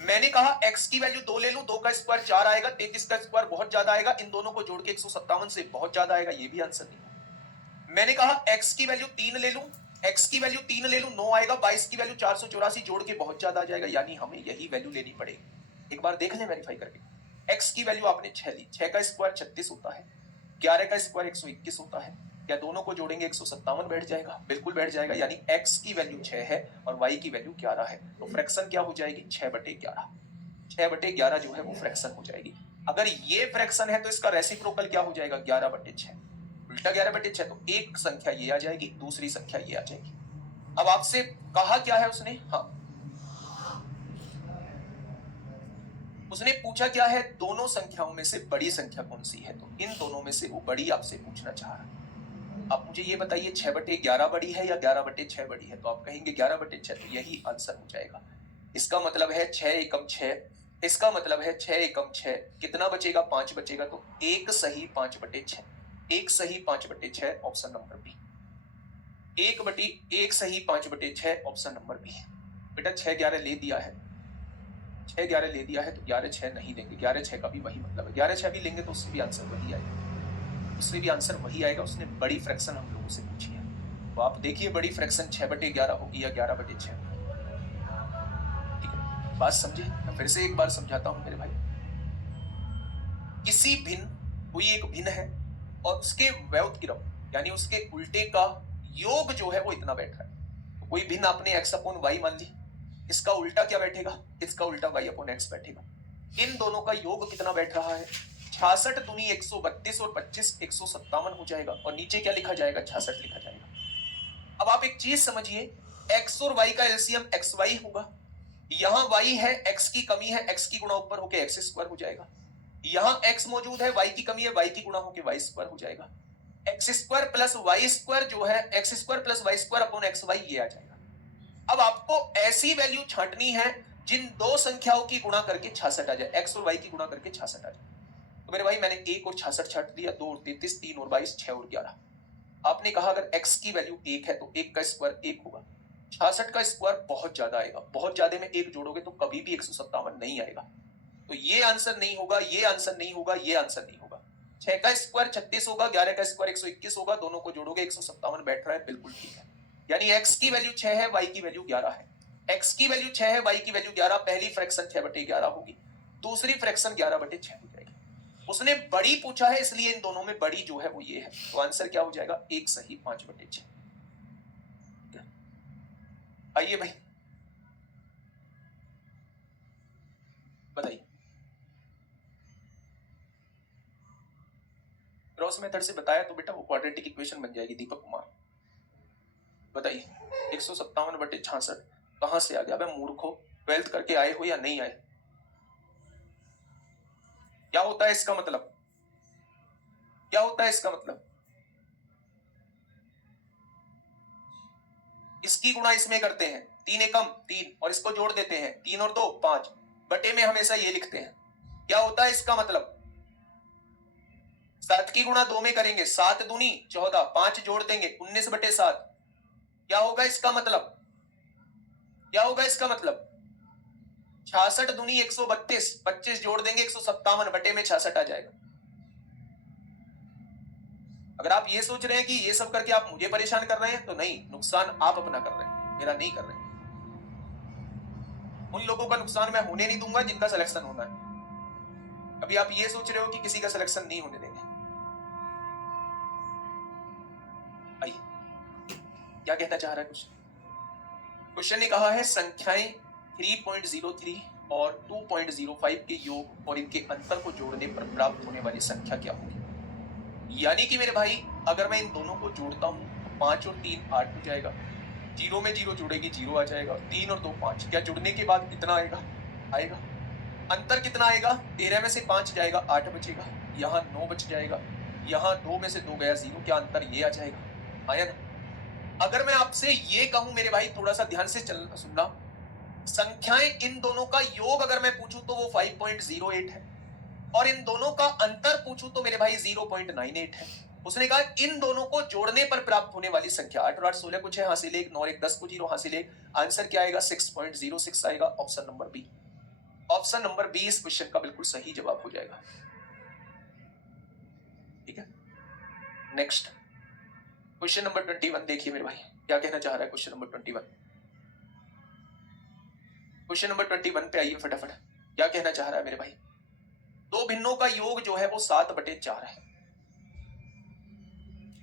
मैंने कहा x की वैल्यू 2 ले लूं, 2 का स्क्वायर 4 आएगा, 33 का स्क्वायर बहुत ज्यादा आएगा, इन दोनों को जोड़ के 157 से बहुत ज्यादा आएगा, ये भी आंसर नहीं। मैंने कहा x की वैल्यू 3 ले लूं, x की वैल्यू 3 ले लूं, 9 आएगा, 22 की वैल्यू 484 जोड़ के बहुत ज्यादा आ जाएगा, यानी हमें यही वैल्यू लेनी पड़ेगी। एक बार देख लें वेरीफाई करके। x की वैल्यू आपने 6 ली, 6 का स्क्वायर 36 होता है, 11 का स्क्वायर 121 होता है। क्या दोनों को जोड़ेंगे 157 बैठ जाएगा? बिल्कुल बैठ जाएगा, यानी x की वैल्यू 6 है और y की वैल्यू 11 है, तो फ्रैक्शन क्या हो जाएगी? 6/11। 6/11 जो है वो फ्रैक्शन हो जाएगी। अगर ये फ्रैक्शन है तो इसका रेसिप्रोकल क्या हो जाएगा? 11/6। उल्टा 11/6, तो एक संख्या ये आ जाएगी, दूसरी संख्या ये आ जाएगी। अब आपसे कहा क्या है उसने? हाँ, उसने पूछा क्या है? दोनों संख्याओं में से बड़ी संख्या कौन सी है? तो इन दोनों में से वो बड़ी आपसे पूछना चाह रहा है। आप मुझे ये बताइए 6/11 बड़ी है या 11/6 बड़ी है? तो आप कहेंगे 11/6, तो यही आंसर हो जाएगा। इसका मतलब है 6 एकम 6, इसका मतलब है 6 एकम 6, कितना बचेगा? 5 बचेगा, तो एक सही 5/6, एक सही 5/6, ऑप्शन नंबर बी। एक सही 5/6, ऑप्शन नंबर बी। बेटा 6 11 ले दिया है, 6 11 ले दिया है, तो 11 6 नहीं लेंगे, 11 6 का भी वही मतलब है, 11 6 भी लेंगे तो उससे भी आंसर वही आएगा, उससे भी आंसर वही आएगा। उसने बड़ी फ्रैक्शन हम लोगों से पूछी है, तो आप देखिए बड़ी फ्रैक्शन 6/11 होगी या 11/6। ठीक है, बात समझे? मैं फिर से एक बार समझाता हूं मेरे भाई। किसी भिन्न, कोई एक भिन्न है और उसके व्युत्क्रम यानी उसके उल्टे का योग जो है वो इतना बैठ रहा है। तो कोई भिन्न आपने x/y मान ली, इसका उल्टा क्या बैठेगा? इसका उल्टा y/x बैठेगा। इन दोनों का योग कितना बैठ रहा है? 66 दूनी 132 और 25 157 हो जाएगा, और नीचे क्या लिखा जाएगा? 66 लिखा जाएगा। अब आप एक चीज समझिए, x और y का एलसीएम xy होगा। यहां y है, x की कमी है, x की गुणा ऊपर होके x स्क्वायर हो जाएगा। यहां x मौजूद है, y की कमी है, y की गुणा होके y स्क्वायर हो जाएगा। x square plus y square जो है, x square plus y square upon xy, ये आ जाएगा। अब आपको ऐसी वैल्यू छांटनी है जिन दो संख्याओं की गुणा करके 66 आ जाए, x और y की गुणा करके 66 आ जाए। तो मेरे भाई मैंने 1 और 66 छांट दिया, 2 और 33, 3 और 22, 6 और 11। आपने कहा अगर x की वैल्यू 1 है तो 1 का स्क्वायर 1 होगा, 66 का स्क्वायर बहुत ज्यादा आएगा, बहुत ज्यादा में 1 जोड़ोगे तो कभी भी 157 नहीं आएगा। तो ये आंसर नहीं होगा, ये आंसर नहीं होगा, ये आंसर नहीं होगा। 6 का स्क्वायर 36 होगा, 11 का स्क्वायर 121 होगा, दोनों को जोड़ोगे 157 बैठ रहा है, बिल्कुल ठीक है। यानी x की वैल्यू 6 है, y की वैल्यू 11 है। x की वैल्यू 6 है, y की वैल्यू 11, पहली फ्रैक्शन 6/11 होगी, दूसरी फ्रैक्शन 11/6 हो जाएगी। उसने बड़ी पूछा है, इसलिए इन दोनों में बड़ी जो है वो ये है, तो आंसर क्या हो जाएगा? एक सही 5/6। आइए भाई बताइए, क्रॉस मेथड से बताया तो बेटा वो क्वाड्रेटिक इक्वेशन बन जाएगी। दीपक कुमार बताइए, 157/66 कहां से आ गया? अबे मूर्खो, 12th करके आए हो या नहीं आए? क्या होता है इसका मतलब? क्या होता है इसका मतलब? इसकी गुणा इसमें करते हैं, 3 एकम 3, और इसको जोड़ देते हैं, 3 और 2 5, बटे में हमेशा ये लिखते हैं। क्या होता है इसका मतलब? 7 की गुणा 2 में करेंगे, 7 दूनी 14, 5 जोड़ देंगे 19/7। क्या होगा इसका मतलब? क्या होगा इसका मतलब? 66 दूनी 132, 25 जोड़ देंगे 157, बटे में 66 आ जाएगा। अगर आप ये सोच रहे हैं कि ये सब करके आप मुझे परेशान कर रहे हैं, तो नहीं, नुकसान आप अपना कर रहे हैं, मेरा नहीं कर रहे हैं। उन लोगों का नुकसान मैं होने नहीं दूंगा जिनका सिलेक्शन होना है। अभी आप ये सोच रहे हो कि किसी का सिलेक्शन नहीं होने देंगे। आइए क्या कहना चाह रहा है कुछ? क्वेश्चन ने कहा है संख्याएं 3.03 और 2.05 के योग और इनके अंतर को जोड़ने पर प्राप्त होने वाली संख्या क्या होगी? यानी कि मेरे भाई अगर मैं इन दोनों को जोड़ता हूं तो 5 और 3 8 हो जाएगा, 0 में 0 जुड़ेगी 0 आ जाएगा, 3 और 2 5। क्या जुड़ने के बाद कितना आएगा? आएगा अंतर कितना आएगा, 13 में से 5 जाएगा 8 बचेगा, यहाँ 9 बच जाएगा, यहाँ 2 में से 2 गया 0, क्या अंतर ये आ जाएगा, आया ना। अगर मैं आपसे ये कहूं मेरे भाई, थोड़ा सा ध्यान से चलना सुनना, संख्याएं इन दोनों का योग अगर मैं पूछूं तो वो 5.08 है, और इन दोनों का अंतर पूछूं तो मेरे भाई 0.98 है। उसने कहा इन दोनों को जोड़ने पर प्राप्त होने वाली संख्या 8 और 8 16 कुछ है, हासिल 1 9 और 1 10 को 0 हासिल 1, आंसर क्या आएगा 6.06 आएगा, option number B. Option number B इस क्वेश्चन का बिल्कुल सही जवाब हो जाएगा। ठीक है, नेक्स्ट क्वेश्चन नंबर 21 देखिए मेरे भाई क्या कहना चाह रहा है क्वेश्चन नंबर 21। क्वेश्चन नंबर 21 पे आइए फटाफट, क्या कहना चाह रहा है मेरे भाई। दो भिन्नों का योग जो है वो 7/4 है,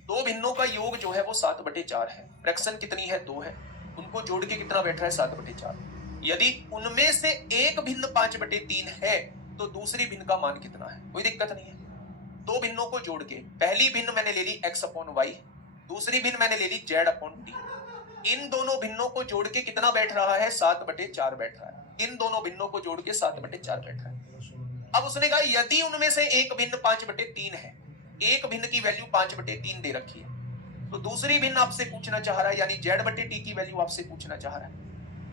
दो भिन्नों का योग जो है वो 7/4 है, फ्रैक्शन कितनी है 2 है, उनको जोड़ के कितना बैठ रहा है 7/4। यदि उनमें से एक भिन्न 5/3 है तो दूसरी भिन्न का मान कितना है, कोई दिक्कत नहीं है। दो भिन्नों को जोड़ के पहली भिन्न मैंने ले ली x/y, दूसरी भिन्न मैंने ले ली z/t, इन दोनों भिन्नों को जोड़ के कितना बैठ रहा है 7/4 बैठ रहा है, इन दोनों भिन्नों को जोड़ के 7/4 बैठ रहा है। अब उसने कहा यदि उनमें से एक भिन्न 5/3 है, एक भिन्न की वैल्यू 5/3 दे रखी है, तो दूसरी भिन्न आपसे पूछना चाह रहा है यानी z/t की वैल्यू आपसे पूछना चाह रहा है।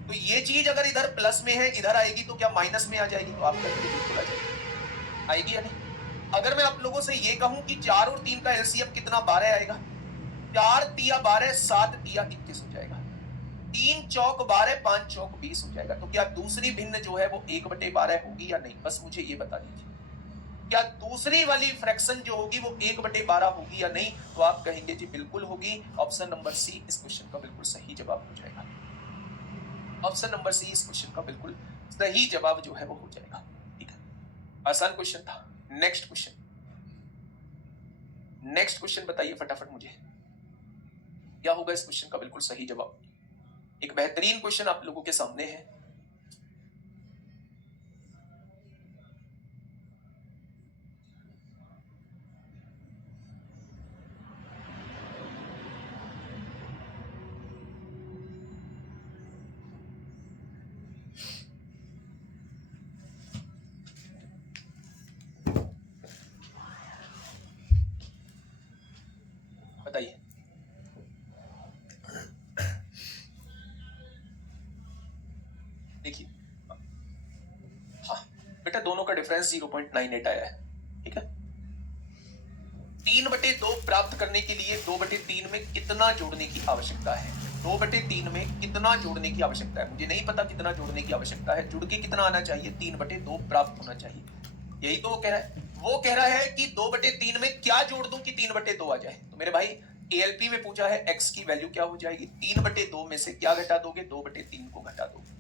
तो ये चीज अगर इधर प्लस में है इधर आएगी तो क्या माइनस में आ जाएगी, तो आप कहेंगे बिल्कुल आ जाएगी, आएगी या नहीं। अगर मैं आप लोगों से ये कहूं कि 4 और 3 का एलसीएम कितना 12 आएगा, 4 तिया 12 7 तिया 21 हो जाएगा, 3 चौक 12 5 चौक 20 हो जाएगा। तो क्या दूसरी भिन्न जो है वो 1/12 होगी या नहीं, बस मुझे ये बता दीजिए, क्या दूसरी वाली फ्रैक्शन जो होगी वो 1/12 होगी या नहीं, तो आप कहेंगे जी बिल्कुल होगी, ऑप्शन नंबर सी इस क्वेश्चन का बिल्कुल सही जवाब हो जाएगा। ऑप्शन नंबर सी इस क्वेश्चन का बिल्कुल सही जवाब जो है वो हो जाएगा। ठीक है, आसान क्वेश्चन था। नेक्स्ट क्वेश्चन, नेक्स्ट क्वेश्चन बताइए फटाफट मुझे क्या होगा इस क्वेश्चन का बिल्कुल सही जवाब। एक बेहतरीन क्वेश्चन आप लोगों के सामने है। बताइए, देखिए हाँ बेटा दोनों का डिफरेंस 0.98 आया है। ठीक है, 3/2 प्राप्त करने के लिए 2/3 में कितना जोड़ने की आवश्यकता है, 2/3 में कितना जोड़ने की आवश्यकता है, मुझे नहीं पता कितना जोड़ने की आवश्यकता है, जुड़ के कितना आना चाहिए, 3/2 प्राप्त होना चाहिए, यही तो वो कह रहा है। वो कह रहा है कि 2/3 में क्या जोड़ दूं कि 3/2 आ जाए। तो मेरे भाई एएलपी में पूछा है x की वैल्यू क्या हो जाएगी, 3/2 में से क्या घटा दोगे, 2/3 को घटा दोगे,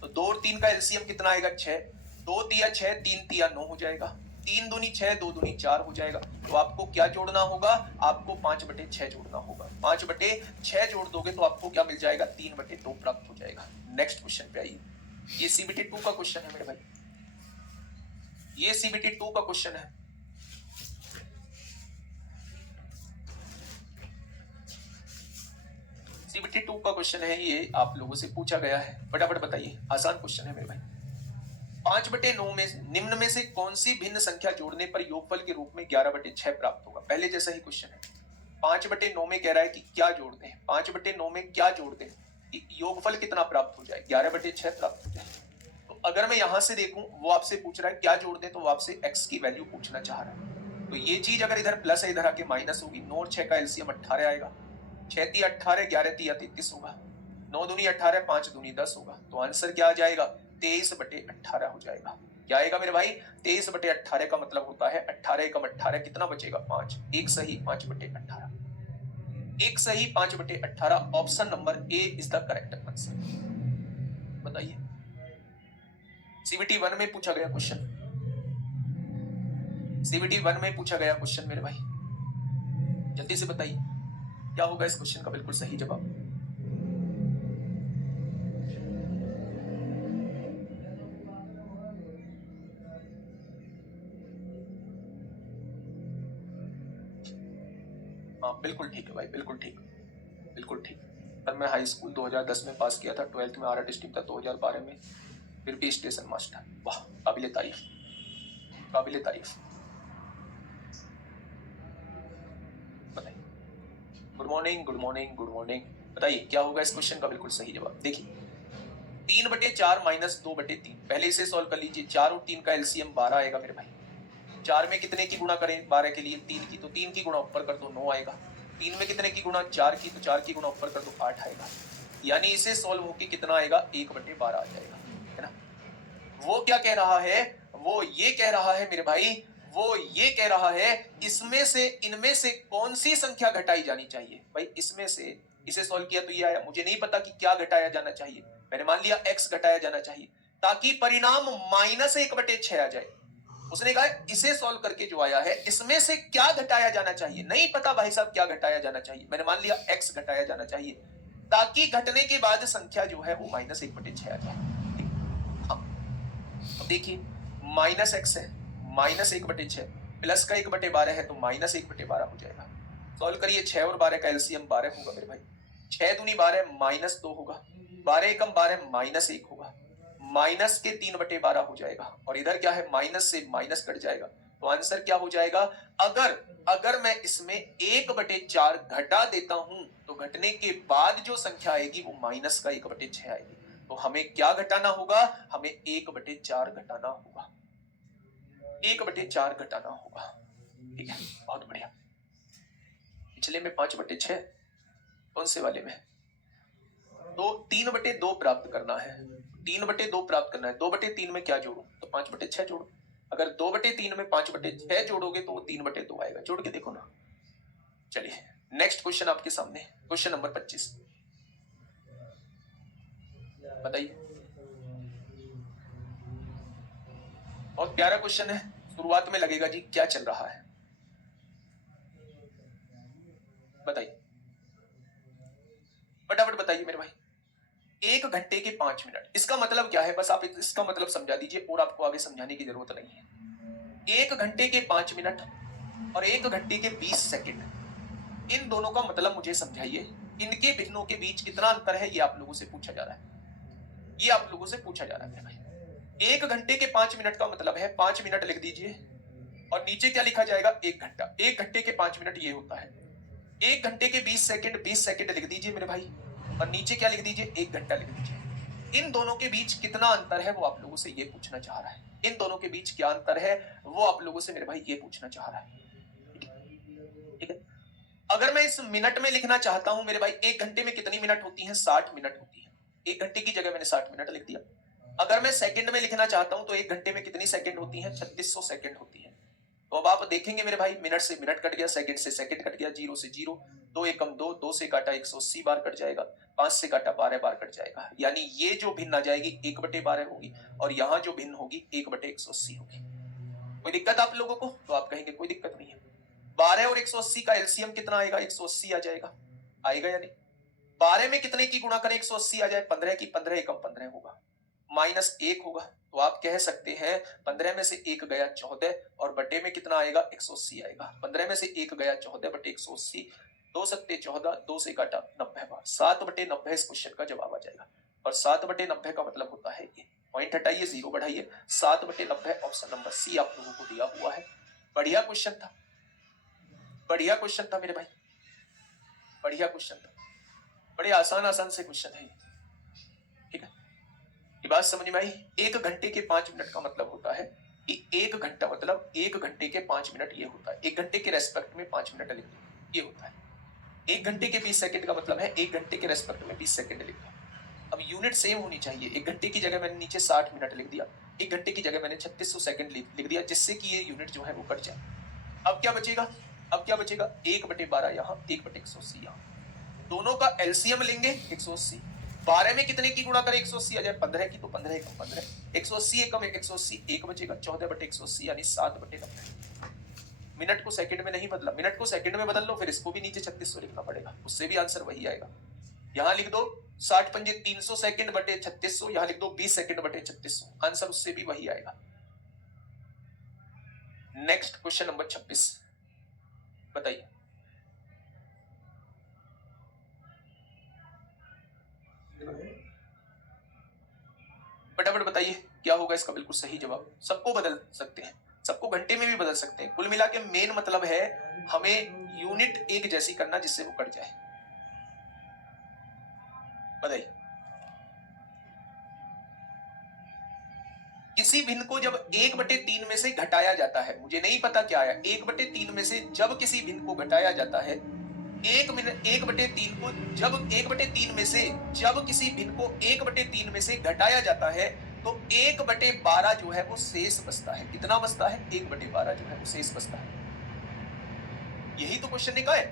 तो 2 और 3 का एलसीएम कितना आएगा 6, 2 तिया 6 3 तिया 9 हो जाएगा, 3 दूनी 6 2 दूनी 4 हो जाएगा। तो आपको क्या जोड़ना होगा, आपको 5/6 जोड़ना होगा, 5/6 जोड़ दोगे तो आपको क्या मिल जाएगा 3/2 प्राप्त हो जाएगा। नेक्स्ट क्वेश्चन पे आइए, ये सीबीटी 2 का क्वेश्चन है मेरे भाई, ये सीबीटी 2 का क्वेश्चन है। सीबीटी 2 का क्वेश्चन है, ये आप लोगों से पूछा गया है, फटाफट बताइए, आसान क्वेश्चन है मेरे भाई। 5/9 में निम्न में से कौन सी भिन्न संख्या जोड़ने पर योगफल के रूप में 11/6 प्राप्त होगा, पहले जैसा ही क्वेश्चन है। 5/9 में कह रहा है कि क्या जोड़ दें, 5/9 में क्या जोड़ दें कि योगफल कितना प्राप्त हो जाए, 11/6 प्राप्त हो जाए। तो अगर मैं यहां से देखूं वो आपसे पूछ रहा है क्या जोड़ दें, तो वो आपसे x की वैल्यू पूछना चाह रहा है। तो ये चीज अगर इधर प्लस है इधर आके माइनस होगी, 9 और 6 का एलसीएम 18 आएगा, 6 तिया 18 11 तिया 33 होगा, 9 दूनी 18 5 दूनी 10 होगा, तो आंसर क्या आ जाएगा 23/18 हो जाएगा। क्या आएगा मेरे भाई 23/18 का मतलब होता है 18 एकम 18 कितना बचेगा 5, एक सही 5/18, एक सही 5/18, option number A is the correct answer. बताइए, सीबीटी 1 में पूछा गया क्वेश्चन, सीबीटी 1 में पूछा गया क्वेश्चन मेरे भाई, जल्दी से बताइए क्या होगा इस क्वेश्चन का बिल्कुल सही जवाब। हाँ बिल्कुल ठीक है भाई, बिल्कुल ठीक, बिल्कुल ठीक। पर मैं हाई स्कूल 2010 में पास किया था, 12th में आर्ट स्ट्रीम था, 2012 में फिर भी स्टेशन मास्टर, वाह, काबिले तारीफ, काबिले तारीफ। बताइए, good morning, good morning, good morning. बताइए क्या होगा इस क्वेश्चन का बिल्कुल सही जवाब। देखिए 3/4 माइनस 2/3, पहले इसे सॉल्व कर लीजिए। 4 और 3 का एलसीएम 12 आएगा मेरे भाई। 4 में कितने की गुणा करें 12 के लिए? 3 की, तो 3 की गुणा ऊपर कर दो 9 आएगा। 3 में कितने की गुणा? 4 की, तो 4 की गुणा ऊपर कर दो 8 आएगा। यानी इसे सॉल्व होके कितना आएगा? 1/12 आ जाएगा, है ना। वो क्या कह रहा है? वो ये कह रहा है मेरे भाई, वो ये कह रहा है इसमें से, इनमें से कौन सी संख्या घटाई जानी चाहिए? भाई इसमें से, इसे सॉल्व किया तो ये आया, मुझे नहीं पता कि क्या घटाया जाना चाहिए। मैंने मान लिया x घटाया जाना चाहिए ताकि परिणाम -1/6 आ जाए। उसने कहा इसे सॉल्व करके जो आया है इसमें से क्या घटाया जाना चाहिए? नहीं पता भाई साहब क्या घटाया जाना चाहिए। मैंने मान लिया x घटाया जाना चाहिए ताकि घटने के बाद संख्या जो है वो -1/6 आ जाए। हाँ, अब देखिए -x है, -1/6 प्लस का 1/12 है तो -1/12 हो जाएगा। सॉल्व करिए, 6 और 12 का एलसीएम 12 होगा मेरे भाई। 6 दूनी 12 -2 होगा, 12 एकम 12 -1 होगा, माइनस के 3/12 हो जाएगा। और इधर क्या है? माइनस से माइनस कट जाएगा, तो आंसर क्या हो जाएगा? अगर मैं इसमें 1/4 घटा देता हूं तो घटने के बाद जो संख्या आएगी वो माइनस का 1/6 आएगी। तो हमें क्या घटाना होगा? हमें 1/4 घटाना होगा, 1/4 घटाना होगा। ठीक है, बहुत बढ़िया। पिछले में 5/6, कौन से वाले में? तो 3/2 प्राप्त करना है, 3/2 प्राप्त करना है। 2/3 में क्या जोड़ू? तो 5/6 जोड़ो। अगर 2/3 में 5/6 जोड़ोगे तो वो 3/2 आएगा। जोड़ के देखो ना। चलिए नेक्स्ट क्वेश्चन आपके सामने, क्वेश्चन नंबर 25। बताइए, बहुत प्यारा क्वेश्चन है। शुरुआत में लगेगा जी क्या चल रहा है, बताइए, फटाफट बताइए मेरे भाई। 1 घंटे के 5 मिनट, इसका मतलब क्या है? बस आप इसका मतलब समझा दीजिए और आपको आगे समझाने की जरूरत नहीं है। 1 घंटे के 5 मिनट और 1 घंटे के 20 सेकंड, इन दोनों का मतलब मुझे समझाइए। इनके भिन्नों के बीच कितना अंतर है? ये आप लोगों से पूछा जा रहा है, ये आप लोगों से पूछा जा रहा है भाई। 1 घंटे के 5 मिनट का मतलब है 5 मिनट लिख दीजिए और नीचे क्या लिखा जाएगा? 1 घंटा। 1 घंटे के 5 मिनट ये होता है। 1 घंटे के 20 सेकंड, 20 सेकंड लिख दीजिए मेरे भाई और नीचे क्या लिख दीजिए? 1 घंटा लिख दीजिए। इन दोनों के बीच कितना अंतर है वो आप लोगों से ये पूछना चाह रहा है। इन दोनों के बीच क्या अंतर है वो आप लोगों से मेरे भाई ये पूछना चाह रहा है। ठीक है, अगर मैं इस मिनट में लिखना चाहता हूं मेरे भाई, 1 घंटे में कितनी मिनट होती है? 60 मिनट होती है। 1 घंटे की जगह मैंने 60 मिनट लिख दिया। अगर मैं सेकंड में लिखना चाहता हूं तो 1 घंटे में कितनी सेकंड होती है? 3600 सेकंड होती है। तो अब आप देखेंगे मेरे भाई, मिनट से मिनट कट गया, सेकंड से सेकंड कट गया, 0 से 0, 2 एकम 2, 2 से काटा 180 बार कट जाएगा, 5 से काटा 12 बार कट जाएगा। यानी ये जो भिन्न आ जाएगी 1/12 होगी और यहां जो भिन्न होगी 1/180 होगी। कोई दिक्कत आप लोगों को? तो आप कहेंगे कोई दिक्कत नहीं है। 12 और 180 का एलसीएम कितना आएगा? 180 आ जाएगा, आएगा या नहीं? 12 में कितने की गुणा करें 180 आ जाए? 15 की, 15 एकम 15 होगा, -1 होगा। तो आप कह सकते हैं 15 में से 1 गया 14 और बटे में कितना आएगा? 180 आएगा। 15 में से 1 गया 14 बटे 180, 2 सत्ते 14, 2 से काटा 90 बार, 7/90 इस क्वेश्चन का जवाब आ जाएगा। और 7/90 का मतलब होता है ये, पॉइंट हटाइए, 0 बढ़ाइए, 7/90 ऑप्शन नंबर सी आप लोगों को दिया हुआ है। बढ़िया क्वेश्चन था, बढ़िया क्वेश्चन था मेरे भाई, बढ़िया क्वेश्चन था। बड़े आसान आसान से क्वेश्चन है। ठीक है, ये बात समझ में आई? 1 घंटे के 5 मिनट का मतलब होता है कि 1 घंटा मतलब 1 घंटे के 5 मिनट ये होता है। 1 घंटे के रेस्पेक्ट में 5 मिनट लिख दो, ये होता है। 1 घंटे के 20 सेकंड का मतलब है 1 घंटे के रेस्पेक्ट में 20 सेकंड लिख दो। अब यूनिट सेम होनी चाहिए। 1 घंटे की जगह मैंने नीचे 60 मिनट लिख दिया, 1 घंटे की जगह मैंने 3600 सेकंड लिख दिया, जिससे कि ये यूनिट जो है वो कट जाए। अब क्या बचेगा? अब क्या बचेगा? 1/12 यहाँ, 1/180 यहाँ। दोनों का एलसीएम लेंगे 180। 12 में कितने की गुणा करें 180 आ जाए? 15 की, तो 15 एकम 15, 180 एकम 180, 1 बचेगा, 14/180 यानी 7/90। मिनट को सेकंड में नहीं बदला, मिनट को सेकंड में बदल लो फिर इसको भी नीचे 3600 लिखना पड़ेगा, उससे भी आंसर वही आएगा। यहां लिख दो 60 पंजे 300 सेकंड बटे 3600, यहां लिख दो 20 सेकंड बटे 3600, आंसर उससे भी वही आएगा। नेक्स्ट क्वेश्चन नंबर 26, बताइए। फटाफट बताइए क्या होगा इसका बिल्कुल सही जवाब। सबको बदल सकते हैं, सबको घंटे में भी बदल सकते हैं। कुल मिला के मेन मतलब है हमें यूनिट एक जैसी करना जिससे वो कट जाए। बताइए, किसी भिन्न को जब 1/3 में से घटाया जाता है, मुझे नहीं पता क्या आया, 1/3 में से जब किसी भिन्न को घटाया जाता है, 1/3 को जब 1/3 में से जब किसी भिन्न को 1/3 में से घटाया जाता है तो 1/12 जो है वो शेष बचता है। कितना बचता है? 1/12 जो है वो शेष बचता है। यही तो क्वेश्चन ने कहा है।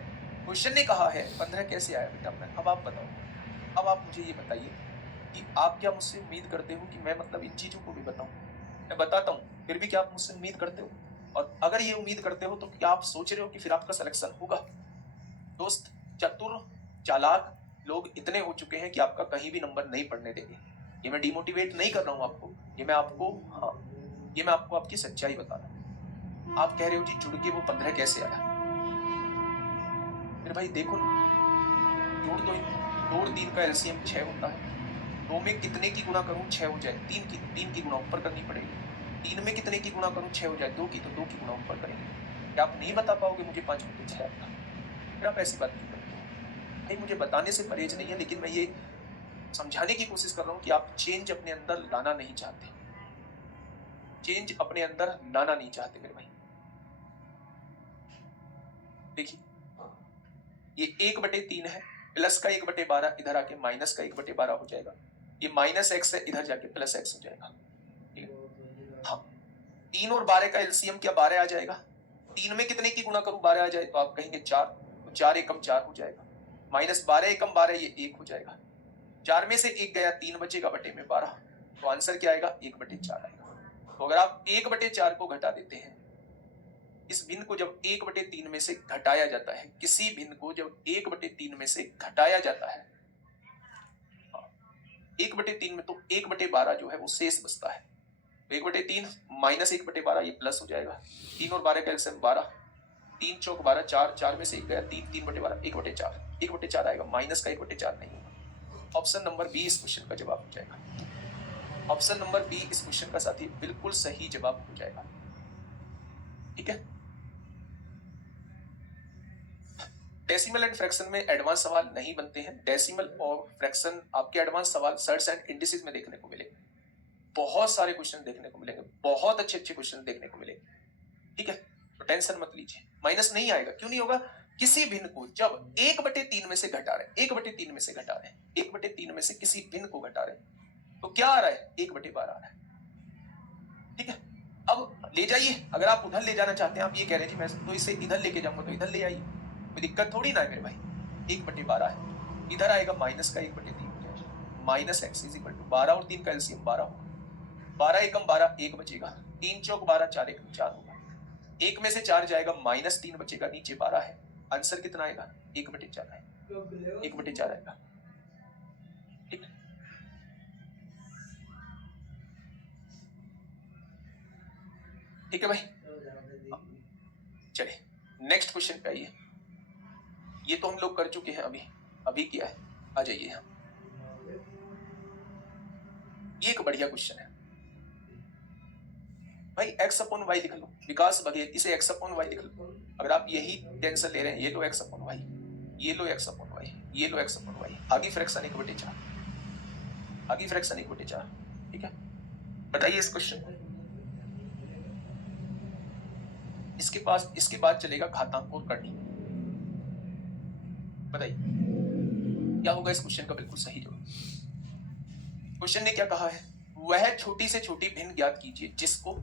क्वेश्चन ने कहा है 15 कैसे आया बेटा? अब आप बताओ, अब आप मुझे ये बताइए कि आप क्या मुझसे उम्मीद करते हो कि मैं मतलब इन चीजों को भी बताऊं? मैं बताता हूं फिर भी क्या आप मुझसे उम्मीद करते हो? और अगर ये उम्मीद करते हो तो क्या आप सोच रहे हो कि फिर आपका सिलेक्शन होगा? दोस्त, चतुर चालाक लोग इतने हो चुके हैं कि आपका कहीं भी नंबर नहीं पढ़ने देंगे। ये मैं डिमोटिवेट नहीं कर रहा हूं आपको, ये मैं आपको आपकी सच्चाई बता रहा हूं। आप कह रहे हो जी जुड़ के वो 15 कैसे आया? मेरे भाई देखो ना, जोड़ दो, 2 और 3 का एलसीएम 6 होता है। 2 में कितने की गुणा करूं 6 हो जाए? 3 की गुणा ऊपर करनी पड़ेगी। 3 में कितने की गुणा करूं 6 हो जाए? 2 की, तो 2 की गुणा ऊपर करेंगे। क्या आप नहीं बता पाओगे मुझे 5/6 आता? फिर आप ऐसी बात क्यों करते हो भाई? मुझे बताने से परहेज नहीं है, लेकिन मैं ये समझाने की कोशिश कर रहा हूं कि आप चेंज अपने अंदर लाना नहीं चाहते। चेंज अपने अंदर लाना नहीं चाहते मेरे भाई। देखिए, ये 1/3 है, प्लस का 1/12 इधर आके माइनस का 1/12 हो जाएगा। ये माइनस एक्स है, इधर जाके प्लस एक्स हो जाएगा। हाँ, 3 और 12 का एलसीएम क्या 12 आ जाएगा? 3 में कितने की गुणा करूं 12 आ जाए? तो आप कहेंगे 4, तो 4 एकम 4 हो जाएगा। माइनस 12 एकम 12 ये 1 हो जाएगा। 4 में से 1 गया, 3 बचेगा बटे में 12, तो आंसर क्या आएगा? 1/4 आएगा। तो अगर आप 1/4 को घटा देते हैं, इस भिन्न को जब 1/3 में से घटाया जाता है, किसी भिन्न को जब 1/3 में से घटाया जाता है, 1/3 में, तो 1/12 जो है वो शेष बचता है। तो 1/3 माइनस 1/12 ये प्लस हो जाएगा। 3 और 12 का एलसीएम 12, 3 चौक 12, 4, 4 में से 1 गया, 3, 3/12, 1/4, 1/4 आएगा, माइनस का 1/4 नहीं होगा। ऑप्शन नंबर बी इस क्वेश्चन का जवाब हो जाएगा। ऑप्शन नंबर बी इस क्वेश्चन का साथी बिल्कुल सही जवाब हो जाएगा। ठीक है, डेसिमल एंड फ्रैक्शन में एडवांस सवाल नहीं बनते हैं। डेसिमल और फ्रैक्शन आपके एडवांस सवाल सर्ट्स एंड इंडिसेस में देखने को मिलेंगे। बहुत सारे क्वेश्चन देखने को मिलेंगे, बहुत अच्छे अच्छे क्वेश्चन देखने को मिलेंगे। ठीक है, तो टेंशन मत लीजिए, माइनस नहीं आएगा। क्यों नहीं होगा? किसी भिन्न को जब 1/3 में से घटा रहे, 1/3 में से घटा रहे, 1/3 में से किसी भिन्न को घटा रहे, तो क्या आ रहा है? 1/12 आ रहा है। ठीक है, अब ले जाइए। अगर आप उधर ले जाना चाहते हैं, आप ये कह रहे हैं जी मैं तो इसे इधर लेके जाऊंगा, तो इधर ले आइए, कोई दिक्कत थोड़ी ना है मेरे भाई। 1/12 है, इधर आएगा माइनस का 1/3 हो जाएगा। Minus X is equal to 12 और 3 का एलसीएम 12 होगा। 12 एकम 12, 1 बचेगा। 3 चौक 12, 4 एकम 4 होगा। 1 में से 4 जाएगा, माइनस 3 बचेगा, नीचे 12 है। आंसर कितना आएगा? 1/4 आएगा। 1/4 आएगा। ठीक, ठीक है भाई। चलिए नेक्स्ट क्वेश्चन पे आइए। ये तो हम लोग कर चुके हैं, अभी किया है। आ जाइए यहाँ, ये एक बढ़िया क्वेश्चन है भाई। एक्स अपॉन वाई लिख लो, विकास बघेल, इसे एक्स अपॉन वाई लिख लो। अगर आप यही टेंशन ले रहे हैं, ये लो एक्स अपॉन वाई, ये लो एक्स अपॉन वाई, ये लो एक्स अपॉन वाई, आगे फ्रैक्शन 1/4, आगे फ्रैक्शन 1/4। ठीक है, बताइए इस क्वेश्चन को। इसके बाद चलेगा घातांक और करनी। बताइए क्या होगा इस क्वेश्चन का बिल्कुल सही जवाब। क्वेश्चन ने क्या कहा है? वह छोटी से छोटी भिन्न ज्ञात कीजिए जिसको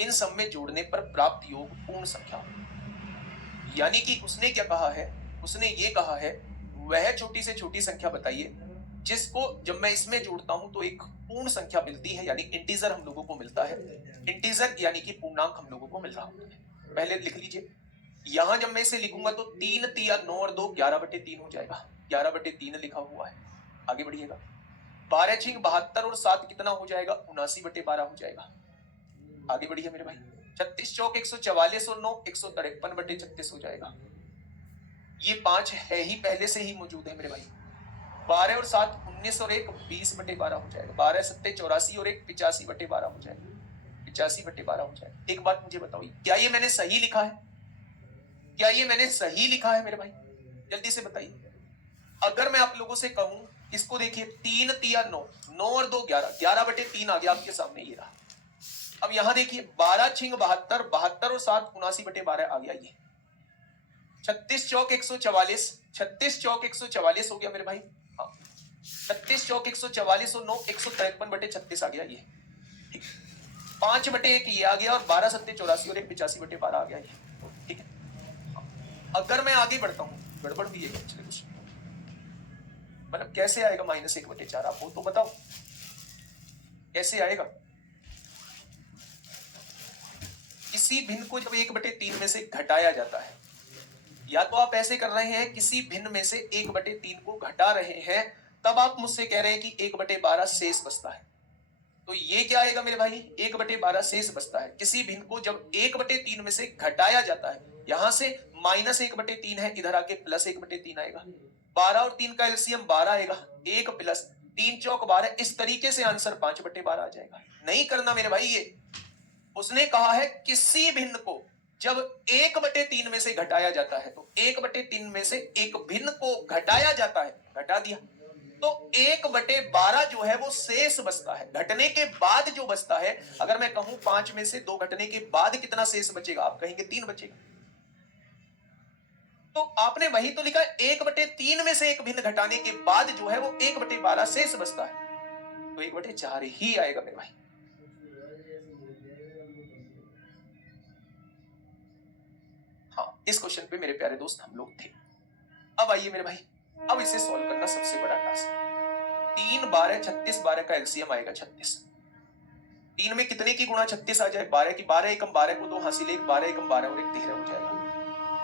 इन सब में जोड़ने पर प्राप्त योग पूर्ण संख्या हो। यानी कि उसने क्या कहा है? उसने ये कहा है वह छोटी से छोटी संख्या बताइए जिसको जब मैं इसमें जोड़ता हूं तो एक पूर्ण संख्या मिलती है, यानी इंटीजर हम लोगों को मिलता है। इंटीजर यानी कि पूर्णांक हम लोगों को मिल रहा होता है। पहले लिख लीजिए, यहां जब मैं इसे लिखूंगा तो 3 तिया 9 और 2 11/3 हो जाएगा। 11/3 लिखा हुआ है। आगे बढ़िएगा, 12 छिंग 72 और 7 कितना हो जाएगा? 79/12 हो जाएगा। आगे बढ़िए मेरे भाई, 36 चौक 144 और 9 153/36 हो जाएगा। ये 5 है ही, पहले से ही मौजूद है मेरे भाई। 12 और 7 19 और 1 20/12 हो जाएगा। 12 7 84 और 1 85/12 हो जाएगा। 85/12 हो जाएगा। एक बात मुझे बताओ, क्या ये मैंने सही लिखा है? क्या ये मैंने सही लिखा है मेरे भाई? जल्दी से बताइए। अगर मैं आप लोगों से कहूं, इसको देखिए, 3 तिया 9, 9 और 2 11, 11/3 आ गया आपके सामने, ये रहा। अब यहां देखिए, 12 छिंग 72, 72 और 7 79/12 आ गया ये। 36 चौक 144, 36 चौक 144 हो गया मेरे भाई। हाँ, 36 चौक 144 और 9 153/36 आ गया ये। ठीक, 5/1 ये आ गया, और 12 7 84 और 1 85/12 आ गया ये। ठीक है, अगर मैं आगे बढ़ता हूं, गड़बड़ भी है एक्चुअली कुछ, मतलब कैसे आएगा -1/4? आप वो तो बताओ, कैसे आएगा? किसी भिन्न को जब 1/3 में से घटाया जाता है, या तो आप ऐसे कर रहे हैं, किसी भिन्न में से 1/3 को घटा रहे हैं, तब आप मुझसे कह रहे हैं कि 1/12 शेष बचता है। तो ये क्या आएगा मेरे भाई? 1/12 शेष बचता है। किसी भिन्न को जब 1/3 में से घटाया जाता है, यहां से -1/3 है, इधर आके +1/3 आएगा। 12 और 3 का एलसीएम 12 आएगा, 1 प्लस 3 चौक 12, इस तरीके से आंसर 5/12 आ जाएगा। नहीं करना मेरे भाई ये। उसने कहा है किसी भिन्न को जब 1/3 में से घटाया जाता है, तो 1/3 में से एक भिन्न को घटाया जाता है, घटा दिया, तो 1/12 जो है वो शेष बचता है। घटने के बाद जो बचता है, अगर मैं कहूं 5 में से 2 घटने के बाद कितना शेष बचेगा, आप कहेंगे 3 बचेगा। तो आपने वही तो लिखा, 1/3 में से एक भिन्न घटाने के बाद जो है वो 1/12 शेष बचता है, तो 1/4 ही आएगा मेरे भाई। हाँ, इस क्वेश्चन पे मेरे प्यारे दोस्त हम लोग थे। अब आइए मेरे भाई, अब इसे सॉल्व करना सबसे बड़ा टास्क। 3 12 36, 12 का एलसीएम आएगा 36। 3 में कितने की गुणा 36 आ जाए? 12 की, 12 एकम 12 को 2 हासिल 1, 12 एकम 12 और 1 13 हो जाएगा।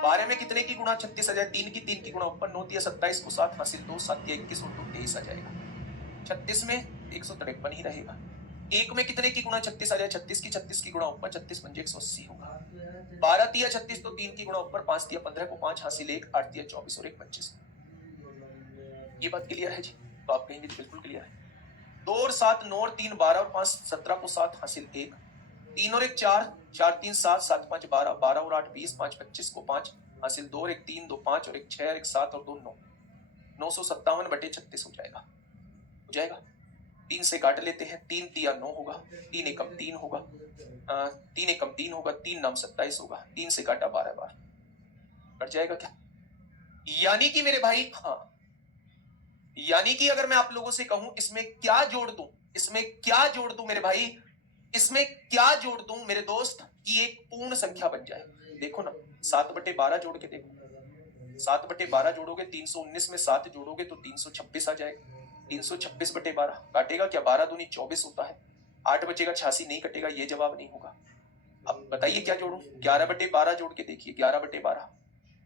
12 में कितने की गुणा 36 आ जाए? 3 की, 3 की गुणा ऊपर 9 तिया 27 को 7 हासिल 2, 7 तिया 21 और 2 23 आ जाएगा। 36 में 153 ही रहेगा। 1 में कितने की गुणा 36 आ जाए? 36 की, 36 की गुणा ऊपर 36 पंजे 180 होगा। 12 तिया 36 तो 3 की गुणा ऊपर 5 तिया 15 को 5 हासिल 1, 8 तिया 24 और 1 25। ये बात क्लियर है जी? तो आप कहेंगे बिल्कुल क्लियर है। 2 और 7 9 और 3 12 और 5 17 को 7 हासिल 1, 3 और 1 4, 4 3 7, 7 5 12, 12 और 8 20, 5 25 को 5 हासिल 2 और 1 3, 2 5 और 1 6 और 1 7 और 2 9, 957/36 हो जाएगा। हो जाएगा। 3 से काट लेते हैं, 3 तिया 9 होगा, 3 एकम 3 होगा, 3 एकम 3 होगा, 3 नाम 27 होगा, 3 से काटा 12 बार, कट जाएगा क्या? यानी कि मेरे भाई, हाँ, यानी कि अगर मैं आप लोगों से कहूं इसमें क्या जोड़ दूं, इसमें क्या जोड़ दूं मेरे भाई, इसमें क्या जोड़ दूं मेरे दोस्त कि एक पूर्ण संख्या बन जाए। देखो ना, 7/12 जोड़ के देखो, 7/12 जोड़ोगे, 319 में 7 जोड़ोगे तो 326 आ जाएगा। 326/12 काटेगा क्या? 12 दूनी 24 होता है, 8 बचेगा, 86 नहीं कटेगा, ये जवाब नहीं होगा। अब बताइए क्या जोड़ू? 11/12 जोड़ के देखिए, 11/12,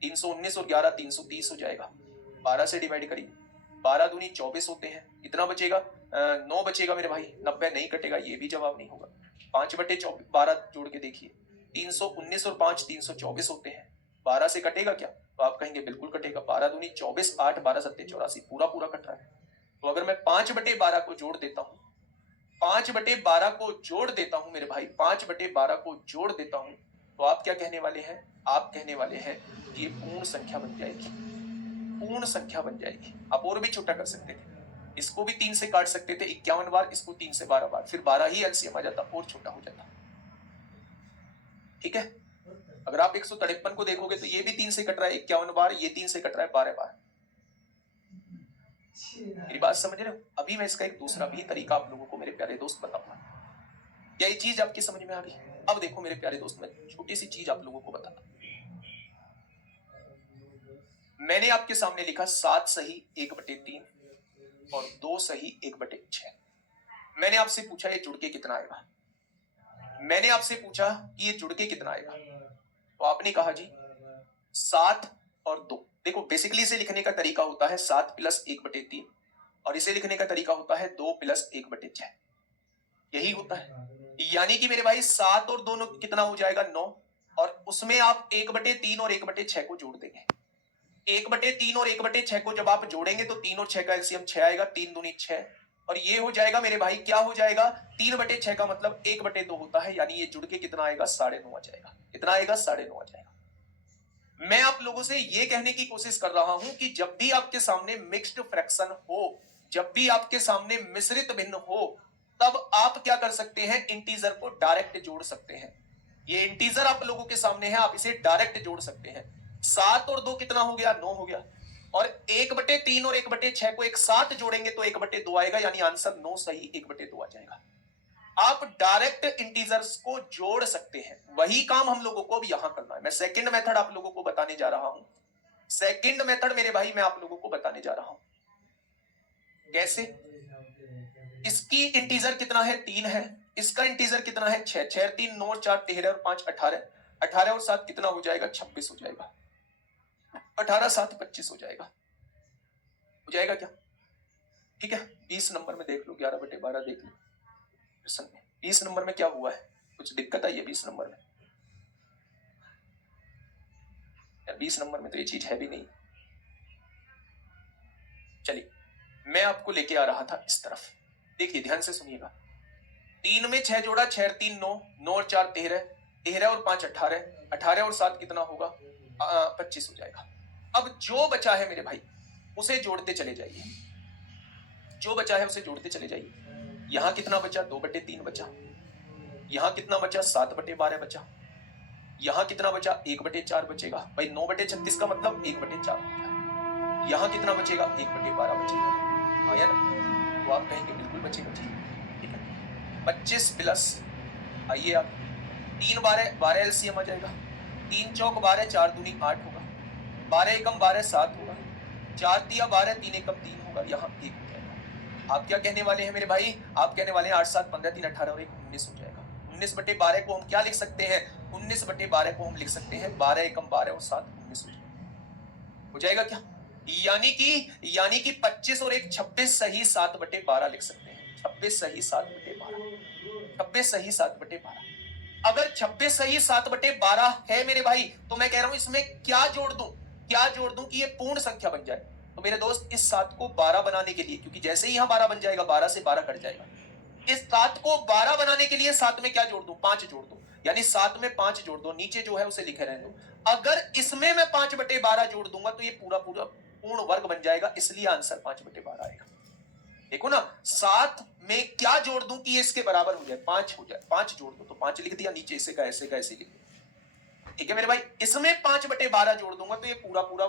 319 और 11 330 हो जाएगा। 12 से डिवाइड करिए, 12 दूनी 24 होते हैं, कितना बचेगा? 9 बचेगा मेरे भाई, 90 नहीं कटेगा, ये भी जवाब नहीं होगा। 5/12 जोड़ के देखिए, 319 और 5 324 होते हैं, 12 से कटेगा क्या? तो आप कहेंगे बिल्कुल कटेगा। 12 दूनी 24, 8 12 7 84, पूरा पूरा कट रहा है। तो अगर मैं 5/12 को जोड़ देता हूं, 5/12 को जोड़ देता हूं मेरे भाई, 5/12 को जोड़ देता हूं, तो आप क्या कहने वाले हैं? आप कहने वाले हैं कि ये पूर्ण संख्या बन जाएगी, पूर्ण संख्या बन जाएगी। आप और भी छोटा कर सकते थे, इसको भी 3 से काट सकते थे 51 बार, इसको 3 से 12 बार, फिर 12 ही एलसीएम आ जाता, और छोटा हो जाता। ठीक है, अगर आप 153 को देखोगे तो ये भी 3 से कट रहा है 51 बार, ये 3 से कट रहा है 12 बार। मेरी बात समझ रहे हो? अभी मैं इसका एक दूसरा भी तरीका आप लोगों को मेरे प्यारे दोस्त बताऊंगा। क्या ये चीज आपकी समझ में आ गई? अब देखो मेरे प्यारे दोस्त, मैं छोटी सी चीज आप लोगों को बताता हूं। मैंने आपके सामने लिखा 7 सही 1/3 और 2 सही 1/6। मैंने आपसे पूछा ये जुड़ के कितना आएगा, मैंने आपसे पूछा कि ये जुड़ के कितना आएगा, तो आपने कहा जी 7 और 2। देखो, बेसिकली इसे लिखने का तरीका होता है 7 + 1/3, और इसे लिखने का तरीका होता है 2 + 1/6। यही होता है। यानी कि मेरे भाई 7 और 2 कितना हो जाएगा? 9, और उसमें आप 1/3 और 1/6 को जोड़ देंगे। 1/3 और 1/6 को जब आप जोड़ेंगे तो 3 और 6 का एलसीएम 6 आएगा, 3 दूनी 6 और ये हो जाएगा मेरे भाई, क्या हो जाएगा, 3/6 का मतलब 1/2 होता है, यानी ये जुड़ के कितना आएगा, 9.5 आ जाएगा। कितना आएगा, 9.5 आ जाएगा। मैं आप लोगों से ये कहने की कोशिश कर रहा हूं कि जब भी आपके सामने मिक्स्ड फ्रैक्शन हो, जब भी आपके सामने मिश्रित भिन्न हो, तब आप क्या कर सकते हैं, इंटीजर को डायरेक्ट जोड़ सकते हैं। ये इंटीजर आप लोगों के सामने है, आप इसे डायरेक्ट जोड़ सकते हैं। 7 और 2 कितना हो गया, 9 हो गया। और 1/3 और 1/6 को एक साथ जोड़ेंगे तो 1/2 आएगा, यानी आंसर 9 सही 1/2 आ जाएगा। आप डायरेक्ट इंटीजर्स को जोड़ सकते हैं, वही काम हम लोगों को अब यहां करना है। मैं सेकंड मेथड आप लोगों को बताने जा रहा हूं। सेकंड मेथड मेरे भाई मैं आप लोगों को बताने जा रहा हूं। कैसे, इसकी इंटीजर कितना है, 3 है, इसका इंटीजर कितना है, 6, 6 3 9 4 13 और 5 18, 18 और 7 कितना हो जाएगा, 26 हो जाएगा। 18 7 25 हो जाएगा। हो जाएगा क्या, ठीक है। 20 नंबर में देख लो, 11/12 देख लो। 20 नंबर में क्या हुआ है, कुछ दिक्कत आई है 20 नंबर में? यार 20 नंबर में तो ये चीज है भी नहीं। चलिए मैं आपको लेके आ रहा था इस तरफ, देखिए ध्यान से सुनिएगा। 3 में 6 जोड़ा, 6 और 3 9, 9 और 4 13, 13 और 5 18, 18 और 7 कितना होगा, 25 हो जाएगा। अब जो बचा है मेरे भाई उसे जोड़ते चले जाइए, जो बचा है उसे जोड़ते चले जाइए। यहां कितना बचा, 2/3 बचा। यहां कितना बचा, 7/12 बचा। यहां कितना बचा, 1/4 बचेगा भाई। 9/36 का मतलब 1/4 होता है। यहां कितना बचेगा, 1/12 बचेगा। हाँ यार, तो आप कहेंगे बिल्कुल बचेगा, ठीक है। 25 प्लस, आइए आप 3 12 12 एलसीएम आ जाएगा। 3 चौक 12, 4 दूनी 8 होगा। 12 एकम 12 7 होगा। 4 तिया 12, 3 एकम 3 होगा। यहाँ 1 हो जाएगा। आप क्या कहने वाले हैं मेरे भाई, आप कहने वाले हैं 8 7 15 3 18 और 1 19 हो जाएगा। 19/12 को हम क्या लिख सकते हैं, 19/12 को हम लिख सकते हैं 12 एकम 12 और 7 19 हो जाएगा क्या, यानी कि 25 और 1 26 सही 7/12 लिख सकते हैं। 26 सही 7/12, 26 सही 7/12। अगर 26 सही 7/12 है मेरे भाई, तो मैं कह रहा हूं इसमें क्या जोड़ दूं, क्या जोड़ दूं कि ये पूर्ण संख्या बन जाए। तो मेरे दोस्त इस 7 को 12 बनाने के लिए, क्योंकि जैसे ही यहां 12 बन जाएगा 12 से 12 कट जाएगा, इस 7 को 12 बनाने के लिए 7 में क्या जोड़ दूं, 5 जोड़ दूं, यानी 7 में 5 जोड़ दो, नीचे जो है उसे लिखे रहने दो। अगर इसमें मैं 5/12 जोड़ दूंगा तो ये पूरा पूरा पूर्ण वर्ग बन जाएगा, इसलिए आंसर 5/12 आएगा। देखो ना, 7 में क्या जोड़ दूं कि ये इसके बराबर हो जाए, 5 हो जाए, 5 जोड़ दो तो 5 लिख दिया, नीचे इसे का ऐसे लिख दिया, ठीक है मेरे भाई। इसमें 5/12 जोड़ दूंगा तो ये पूरा पूरा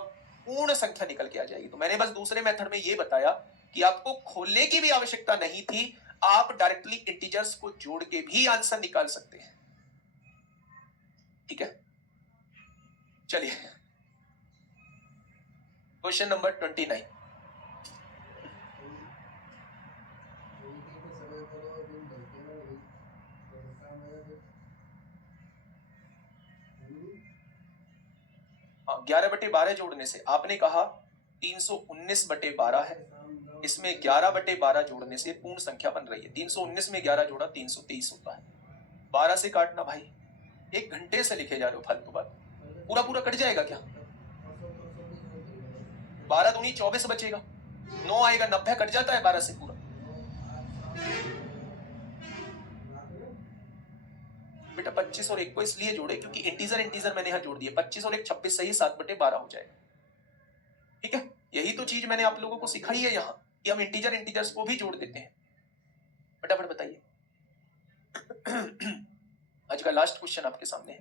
पूर्ण संख्या निकल के आ जाएगी। तो मैंने बस दूसरे मेथड में ये बताया कि आपको खोलने की भी आवश्यकता नहीं थी, आप डायरेक्टली इंटीजर्स को जोड़ के भी आंसर निकाल सकते हैं, ठीक है। चलिए क्वेश्चन नंबर 29। हाँ, 11/12 जोड़ने से आपने कहा 319/12 है, इसमें 11/12 जोड़ने से पूर्ण संख्या बन रही है। 319 में 11 जोड़ा 323 होता है। 12 से काटना भाई, 1 घंटे से लिखे जा रहे हो फालतू बात, पूरा पूरा कट जाएगा क्या, 12 दूनी 24 बचेगा, 9 आएगा, 90 कट जाता है 12 से पूरा। बेटा 25 और 1 को इसलिए जोड़े क्योंकि इंटीजर मैंने यहां जोड़ दिए, 25 और 1 26 सही 7/12 हो जाएगा, ठीक है। यही तो चीज मैंने आप लोगों को सिखाई है यहां कि हम इंटीजर्स को भी जोड़ देते हैं। फटाफट बताइए। आज का लास्ट क्वेश्चन आपके सामने है।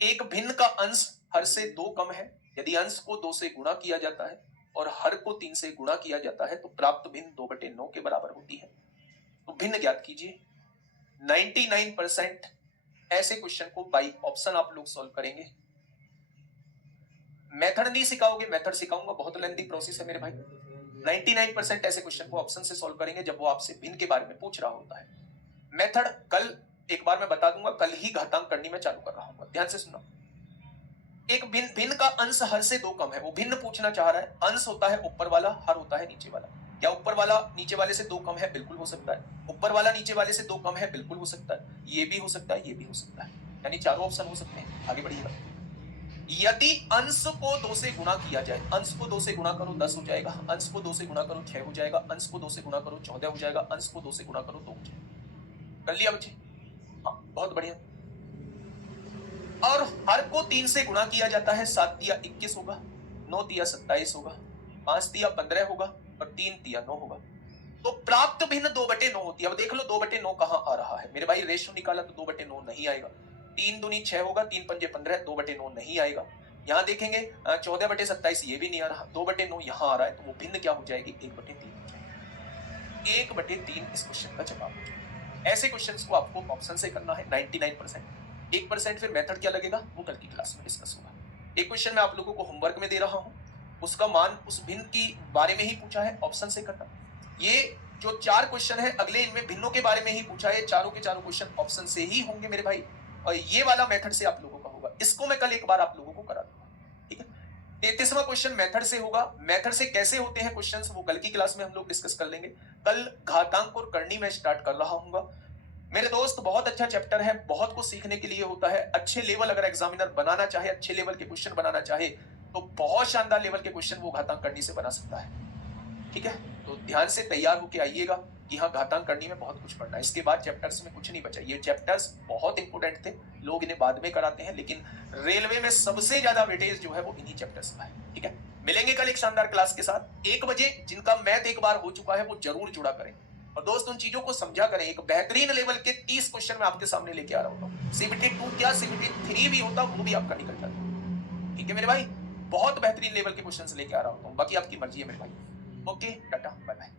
एक भिन्न का अंश हर से 2 कम है, यदि अंश को 2 से गुणा किया जाता है और हर को 3 से गुणा किया जाता है तो प्राप्त भिन्न 2/9 के बराबर होती है। तो भिन्न ज्ञात कीजिए। 99% ऐसे क्वेश्चन को बाई ऑप्शन आप लोग सॉल्व करेंगे। मेथड नहीं सिखाओगे, मेथड सिखाऊंगा, बहुत लेंथी प्रोसेस है मेरे भाई। 99% ऐसे क्वेश्चन को ऑप्शन से सॉल्व करेंगे जब वो आपसे भिन्न के बारे में पूछ रहा होता है। मेथड कल एक बार मैं बता दूंगा, कल ही घातांक करनी मैं चालू कर रहा हूं, ध्यान से सुनो। एक भिन्न का अंश हर से 2 कम है, वो भिन्न पूछना चाह रहा है। अंश होता है ऊपर वाला, हर होता है नीचे वाला। क्या ऊपर वाला नीचे वाले से 2 कम है? बिल्कुल हो सकता है। ऊपर वाला नीचे वाले से 2 कम है? बिल्कुल हो सकता है। ये भी हो सकता है, ये भी हो सकता है, यानी चारों ऑप्शन हो सकते हैं। आगे बढ़िएगा। यदि अंश को 2 से गुणा किया जाए, अंश को 2 से गुणा करो 10 हो जाएगा, अंश को 2 से गुणा करो 6 हो जाएगा, अंश को 2 से गुणा करो 14 हो जाएगा, अंश को 2 से गुणा करो 2 हो जाएगा। कर लिया बच्चे? हाँ, बहुत बढ़िया। और हर को 3 से गुणा किया जाता है, 7 तिया 21 होगा, 9 तिया 27 होगा, 5 तिया 15 होगा और 3 तिया 9 होगा। तो प्राप्त भिन्न 2/9 होती है। अब देख लो 2/9 कहां आ रहा है मेरे भाई, रेशो निकाला तो 2/9 नहीं आएगा। 3 दूनी 6 होगा, 3 पंजे 15, 2/9 नहीं आएगा। यहां देखेंगे 14/27 ये भी नहीं आ रहा, 2/9 यहां आ रहा है, तो वो भिन्न क्या हो जाएगी, 1/3 हो जाएगी। 1/3 इस क्वेश्चन का जवाब हो जाएगा। ऐसे क्वेश्चंस को आपको ऑप्शन से करना है 99%। 1% फिर मेथड क्या लगेगा वो कल की क्लास में डिस्कस होगा। एक क्वेश्चन मैं आप लोगों को होमवर्क में दे रहा हूं, उसका मान उस भिन्न की बारे में ही पूछा है, ऑप्शन से करना। ये जो 4 क्वेश्चन है अगले, इनमें भिन्नों के बारे में ही पूछा है, चारों के चारों क्वेश्चन ऑप्शन से ही होंगे मेरे भाई, और ये वाला मेथड से आप लोगों का होगा। इसको मैं कल एक बार आप लोगों को करा दूंगा, ठीक है। 33वां क्वेश्चन मेथड से होगा। मेथड से कैसे होते हैं क्वेश्चंस वो कल की क्लास में हम लोग डिस्कस कर लेंगे। कल घातांक और करनी में स्टार्ट कर रहा हूँ मेरे दोस्त। बहुत अच्छा चैप्टर है, बहुत कुछ सीखने के लिए होता है। अच्छे लेवल अगर एग्जामिनर बनाना चाहे, अच्छे लेवल के क्वेश्चन बनाना चाहे, तो बहुत शानदार लेवल के क्वेश्चन वो घातांक करनी से बना सकता है, ठीक है। तो ध्यान से तैयार होके आइएगा कि हाँ घातांक करनी में बहुत कुछ पढ़ना है। इसके बाद चैप्टर्स में कुछ नहीं बचा। ये चैप्टर्स बहुत इंपोर्टेंट थे, लोग इन्हें बाद में कराते हैं, लेकिन रेलवे में सबसे ज्यादा वेटेज जो है वो इन्हीं चैप्टर्स का है, ठीक है। मिलेंगे कल एक शानदार क्लास के साथ 1 बजे। जिनका मैथ एक बार हो चुका है वो जरूर जुड़ा करें, और दोस्त उन चीजों को समझा करें। एक बेहतरीन लेवल के 30 क्वेश्चन मैं आपके सामने लेके आ रहा हूँ। सीबीटी 2 क्या सीबीटी 3 भी होता वो भी आपका निकल जाता, ठीक है मेरे भाई। बहुत बेहतरीन लेवल के क्वेश्चंस लेके आ रहा हूँ, बाकी आपकी मर्जी है मेरे भाई। Okay, tata, bye bye.